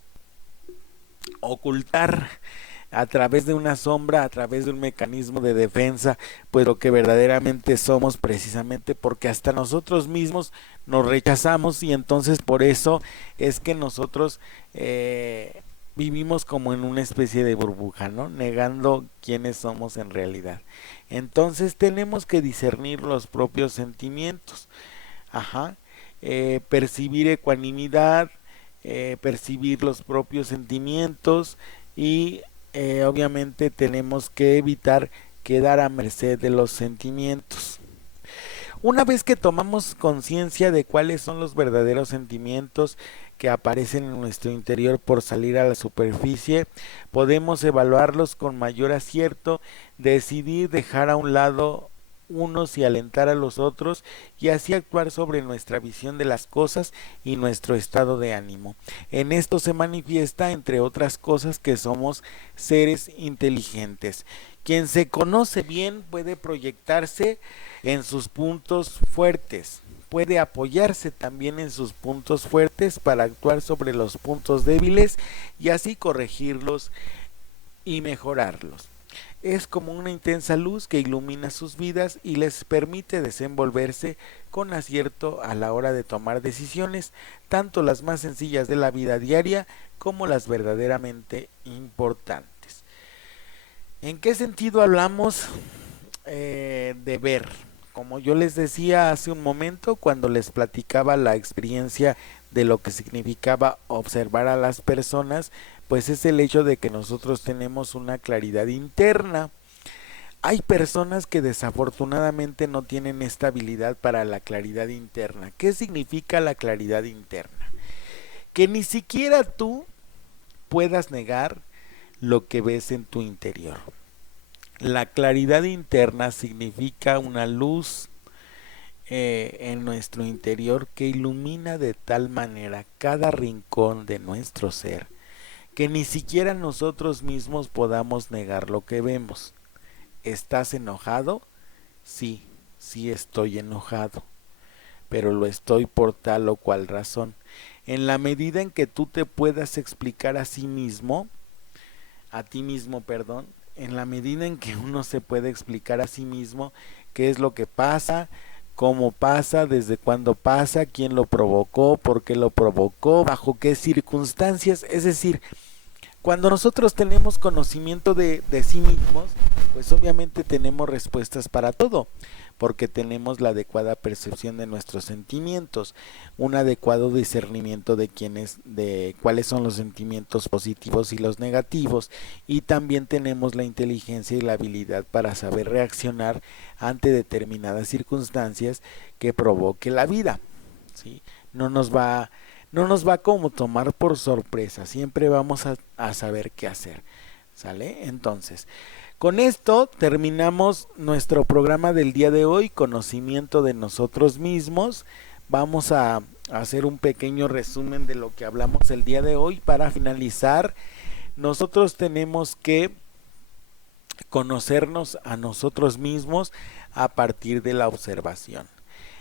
ocultar a través de una sombra, a través de un mecanismo de defensa, pues lo que verdaderamente somos, precisamente porque hasta nosotros mismos nos rechazamos, y entonces por eso es que nosotros vivimos como en una especie de burbuja, ¿no? Negando quiénes somos en realidad. Entonces tenemos que discernir los propios sentimientos, percibir ecuanimidad, percibir los propios sentimientos y obviamente tenemos que evitar quedar a merced de los sentimientos. Una vez que tomamos conciencia de cuáles son los verdaderos sentimientos que aparecen en nuestro interior por salir a la superficie, podemos evaluarlos con mayor acierto, decidir dejar a un lado unos y alentar a los otros, y así actuar sobre nuestra visión de las cosas y nuestro estado de ánimo. En esto se manifiesta, entre otras cosas, que somos seres inteligentes. Quien se conoce bien puede proyectarse en sus puntos fuertes, puede apoyarse también en sus puntos fuertes para actuar sobre los puntos débiles y así corregirlos y mejorarlos. Es como una intensa luz que ilumina sus vidas y les permite desenvolverse con acierto a la hora de tomar decisiones, tanto las más sencillas de la vida diaria como las verdaderamente importantes. ¿En qué sentido hablamos de ver? Como yo les decía hace un momento, cuando les platicaba la experiencia de lo que significaba observar a las personas, pues es el hecho de que nosotros tenemos una claridad interna. Hay personas que desafortunadamente no tienen esta habilidad para la claridad interna. ¿Qué significa la claridad interna? Que ni siquiera tú puedas negar lo que ves en tu interior. La claridad interna significa una luz en nuestro interior que ilumina de tal manera cada rincón de nuestro ser, que ni siquiera nosotros mismos podamos negar lo que vemos. ¿Estás enojado? Sí, sí estoy enojado, pero lo estoy por tal o cual razón. En la medida en que tú te puedas explicar a ti mismo, en la medida en que uno se puede explicar a sí mismo qué es lo que pasa, cómo pasa, desde cuándo pasa, quién lo provocó, por qué lo provocó, bajo qué circunstancias, es decir, cuando nosotros tenemos conocimiento de sí mismos, pues obviamente tenemos respuestas para todo, porque tenemos la adecuada percepción de nuestros sentimientos, un adecuado discernimiento de cuáles son los sentimientos positivos y los negativos, y también tenemos la inteligencia y la habilidad para saber reaccionar ante determinadas circunstancias que provoque la vida, ¿sí? No nos va no nos va como tomar por sorpresa, siempre vamos a saber qué hacer, ¿sale? Entonces, con esto terminamos nuestro programa del día de hoy, conocimiento de nosotros mismos. Vamos a hacer un pequeño resumen de lo que hablamos el día de hoy. Para finalizar, nosotros tenemos que conocernos a nosotros mismos a partir de la observación.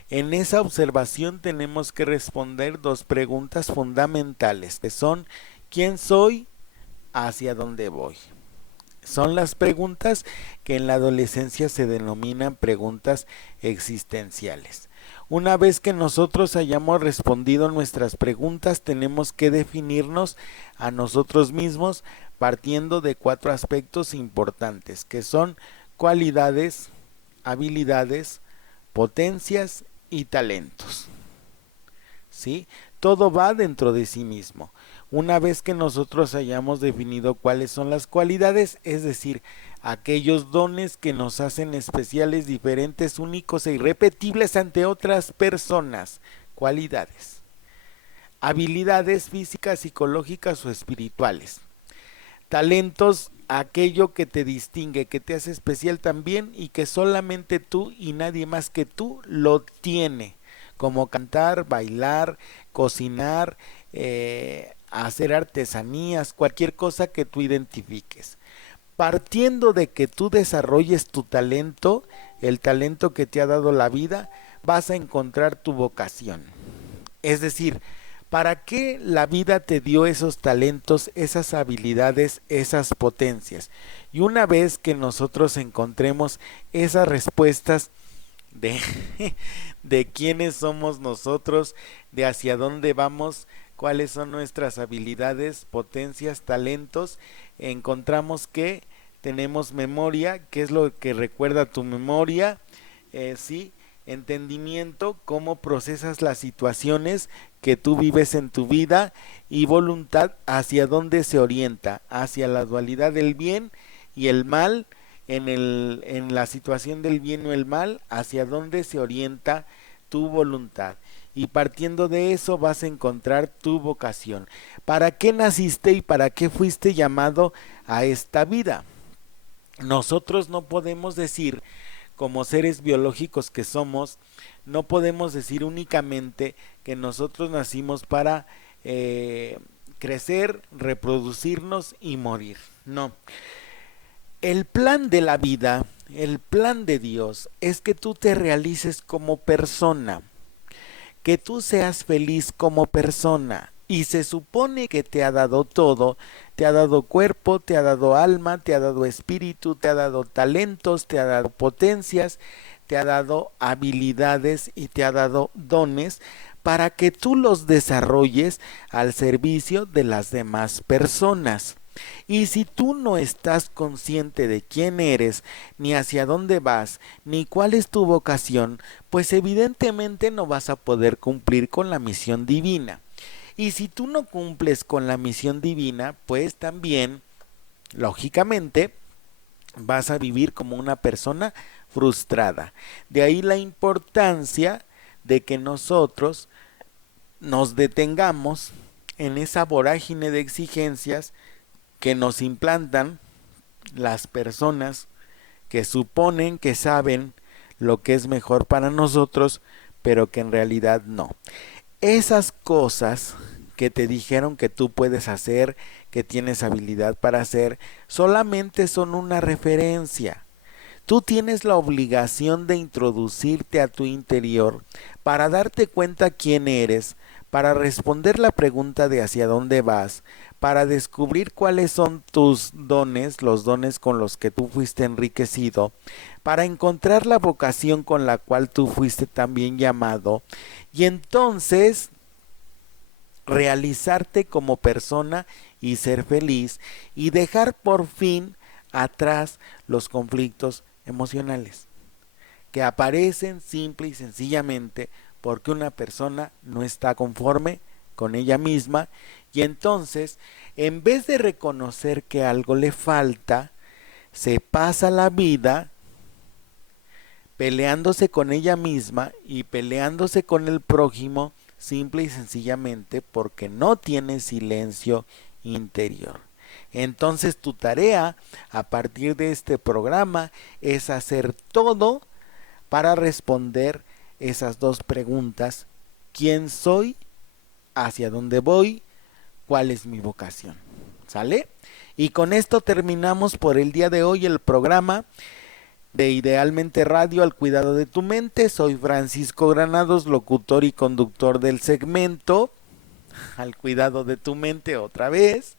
En esa observación tenemos que responder dos preguntas fundamentales, que son: ¿quién soy? ¿Hacia dónde voy? Son las preguntas que en la adolescencia se denominan preguntas existenciales. Una vez que nosotros hayamos respondido nuestras preguntas, tenemos que definirnos a nosotros mismos partiendo de 4 aspectos importantes, que son cualidades, habilidades, potencias y talentos. ¿Sí? Todo va dentro de sí mismo. Una vez que nosotros hayamos definido cuáles son las cualidades, es decir, aquellos dones que nos hacen especiales, diferentes, únicos e irrepetibles ante otras personas, cualidades. Habilidades físicas, psicológicas o espirituales. Talentos, aquello que te distingue, que te hace especial también y que solamente tú y nadie más que tú lo tiene, como cantar, bailar, cocinar, hacer artesanías, cualquier cosa que tú identifiques. Partiendo de que tú desarrolles tu talento, el talento que te ha dado la vida, vas a encontrar tu vocación. Es decir, ¿para qué la vida te dio esos talentos, esas habilidades, esas potencias? Y una vez que nosotros encontremos esas respuestas de quiénes somos nosotros, de hacia dónde vamos, cuáles son nuestras habilidades, potencias, talentos, encontramos que tenemos memoria, qué es lo que recuerda tu memoria, sí, entendimiento, cómo procesas las situaciones que tú vives en tu vida, y voluntad, hacia dónde se orienta, hacia la dualidad del bien y el mal. En la situación del bien o el mal, hacia dónde se orienta tu voluntad. Y partiendo de eso vas a encontrar tu vocación. ¿Para qué naciste y para qué fuiste llamado a esta vida? Nosotros no podemos decir, como seres biológicos que somos, no podemos decir únicamente que nosotros nacimos para crecer, reproducirnos y morir. No. El plan de la vida, el plan de Dios, es que tú te realices como persona, que tú seas feliz como persona, y se supone que te ha dado todo, te ha dado cuerpo, te ha dado alma, te ha dado espíritu, te ha dado talentos, te ha dado potencias, te ha dado habilidades y te ha dado dones para que tú los desarrolles al servicio de las demás personas. Y si tú no estás consciente de quién eres, ni hacia dónde vas, ni cuál es tu vocación, pues evidentemente no vas a poder cumplir con la misión divina. Y si tú no cumples con la misión divina, pues también, lógicamente, vas a vivir como una persona frustrada. De ahí la importancia de que nosotros nos detengamos en esa vorágine de exigencias que nos implantan las personas que suponen que saben lo que es mejor para nosotros, pero que en realidad no. Esas cosas que te dijeron que tú puedes hacer, que tienes habilidad para hacer, solamente son una referencia. Tú tienes la obligación de introducirte a tu interior para darte cuenta quién eres, para responder la pregunta de hacia dónde vas, para descubrir cuáles son tus dones, los dones con los que tú fuiste enriquecido, para encontrar la vocación con la cual tú fuiste también llamado, y entonces realizarte como persona y ser feliz, y dejar por fin atrás los conflictos emocionales que aparecen simple y sencillamente porque una persona no está conforme con ella misma, y entonces en vez de reconocer que algo le falta, se pasa la vida peleándose con ella misma y peleándose con el prójimo simple y sencillamente porque no tienes silencio interior. Entonces tu tarea a partir de este programa es hacer todo para responder esas dos preguntas: ¿quién soy? ¿Hacia dónde voy? ¿Cuál es mi vocación? ¿Sale? Y con esto terminamos por el día de hoy el programa de Idealmente Radio al cuidado de tu mente. Soy Francisco Granados, locutor y conductor del segmento Al cuidado de tu mente otra vez.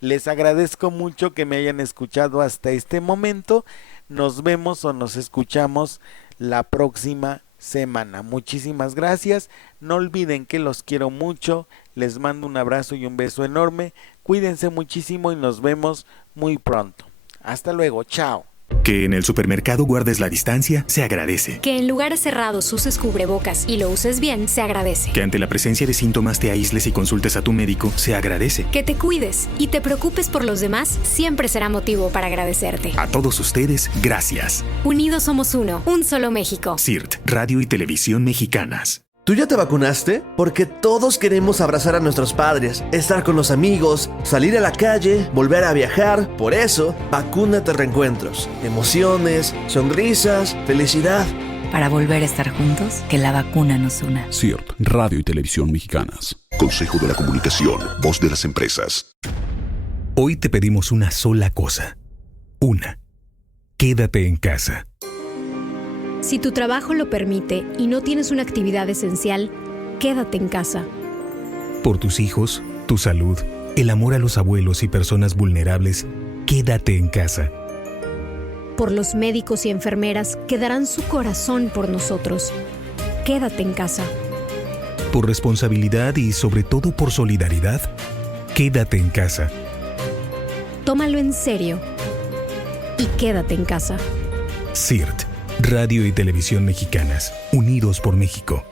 Les agradezco mucho que me hayan escuchado hasta este momento. Nos vemos o nos escuchamos la próxima semana. Muchísimas gracias. No olviden que los quiero mucho. Les mando un abrazo y un beso enorme. Cuídense muchísimo y nos vemos muy pronto. Hasta luego. Chao. Que en el supermercado guardes la distancia, se agradece. Que en lugares cerrados uses cubrebocas y lo uses bien, se agradece. Que ante la presencia de síntomas te aísles y consultes a tu médico, se agradece. Que te cuides y te preocupes por los demás siempre será motivo para agradecerte. A todos ustedes, gracias. Unidos somos uno, un solo México. CIRT, Radio y Televisión Mexicanas. ¿Tú ya te vacunaste? Porque todos queremos abrazar a nuestros padres, estar con los amigos, salir a la calle, volver a viajar. Por eso, Vacúnate Reencuentros. Emociones, sonrisas, felicidad. Para volver a estar juntos, que la vacuna nos una. CIRT, Radio y Televisión Mexicanas. Consejo de la Comunicación, voz de las empresas. Hoy te pedimos una sola cosa. Una. Quédate en casa. Si tu trabajo lo permite y no tienes una actividad esencial, quédate en casa. Por tus hijos, tu salud, el amor a los abuelos y personas vulnerables, quédate en casa. Por los médicos y enfermeras que darán su corazón por nosotros, quédate en casa. Por responsabilidad y sobre todo por solidaridad, quédate en casa. Tómalo en serio y quédate en casa. CIRT, Radio y Televisión Mexicanas, unidos por México.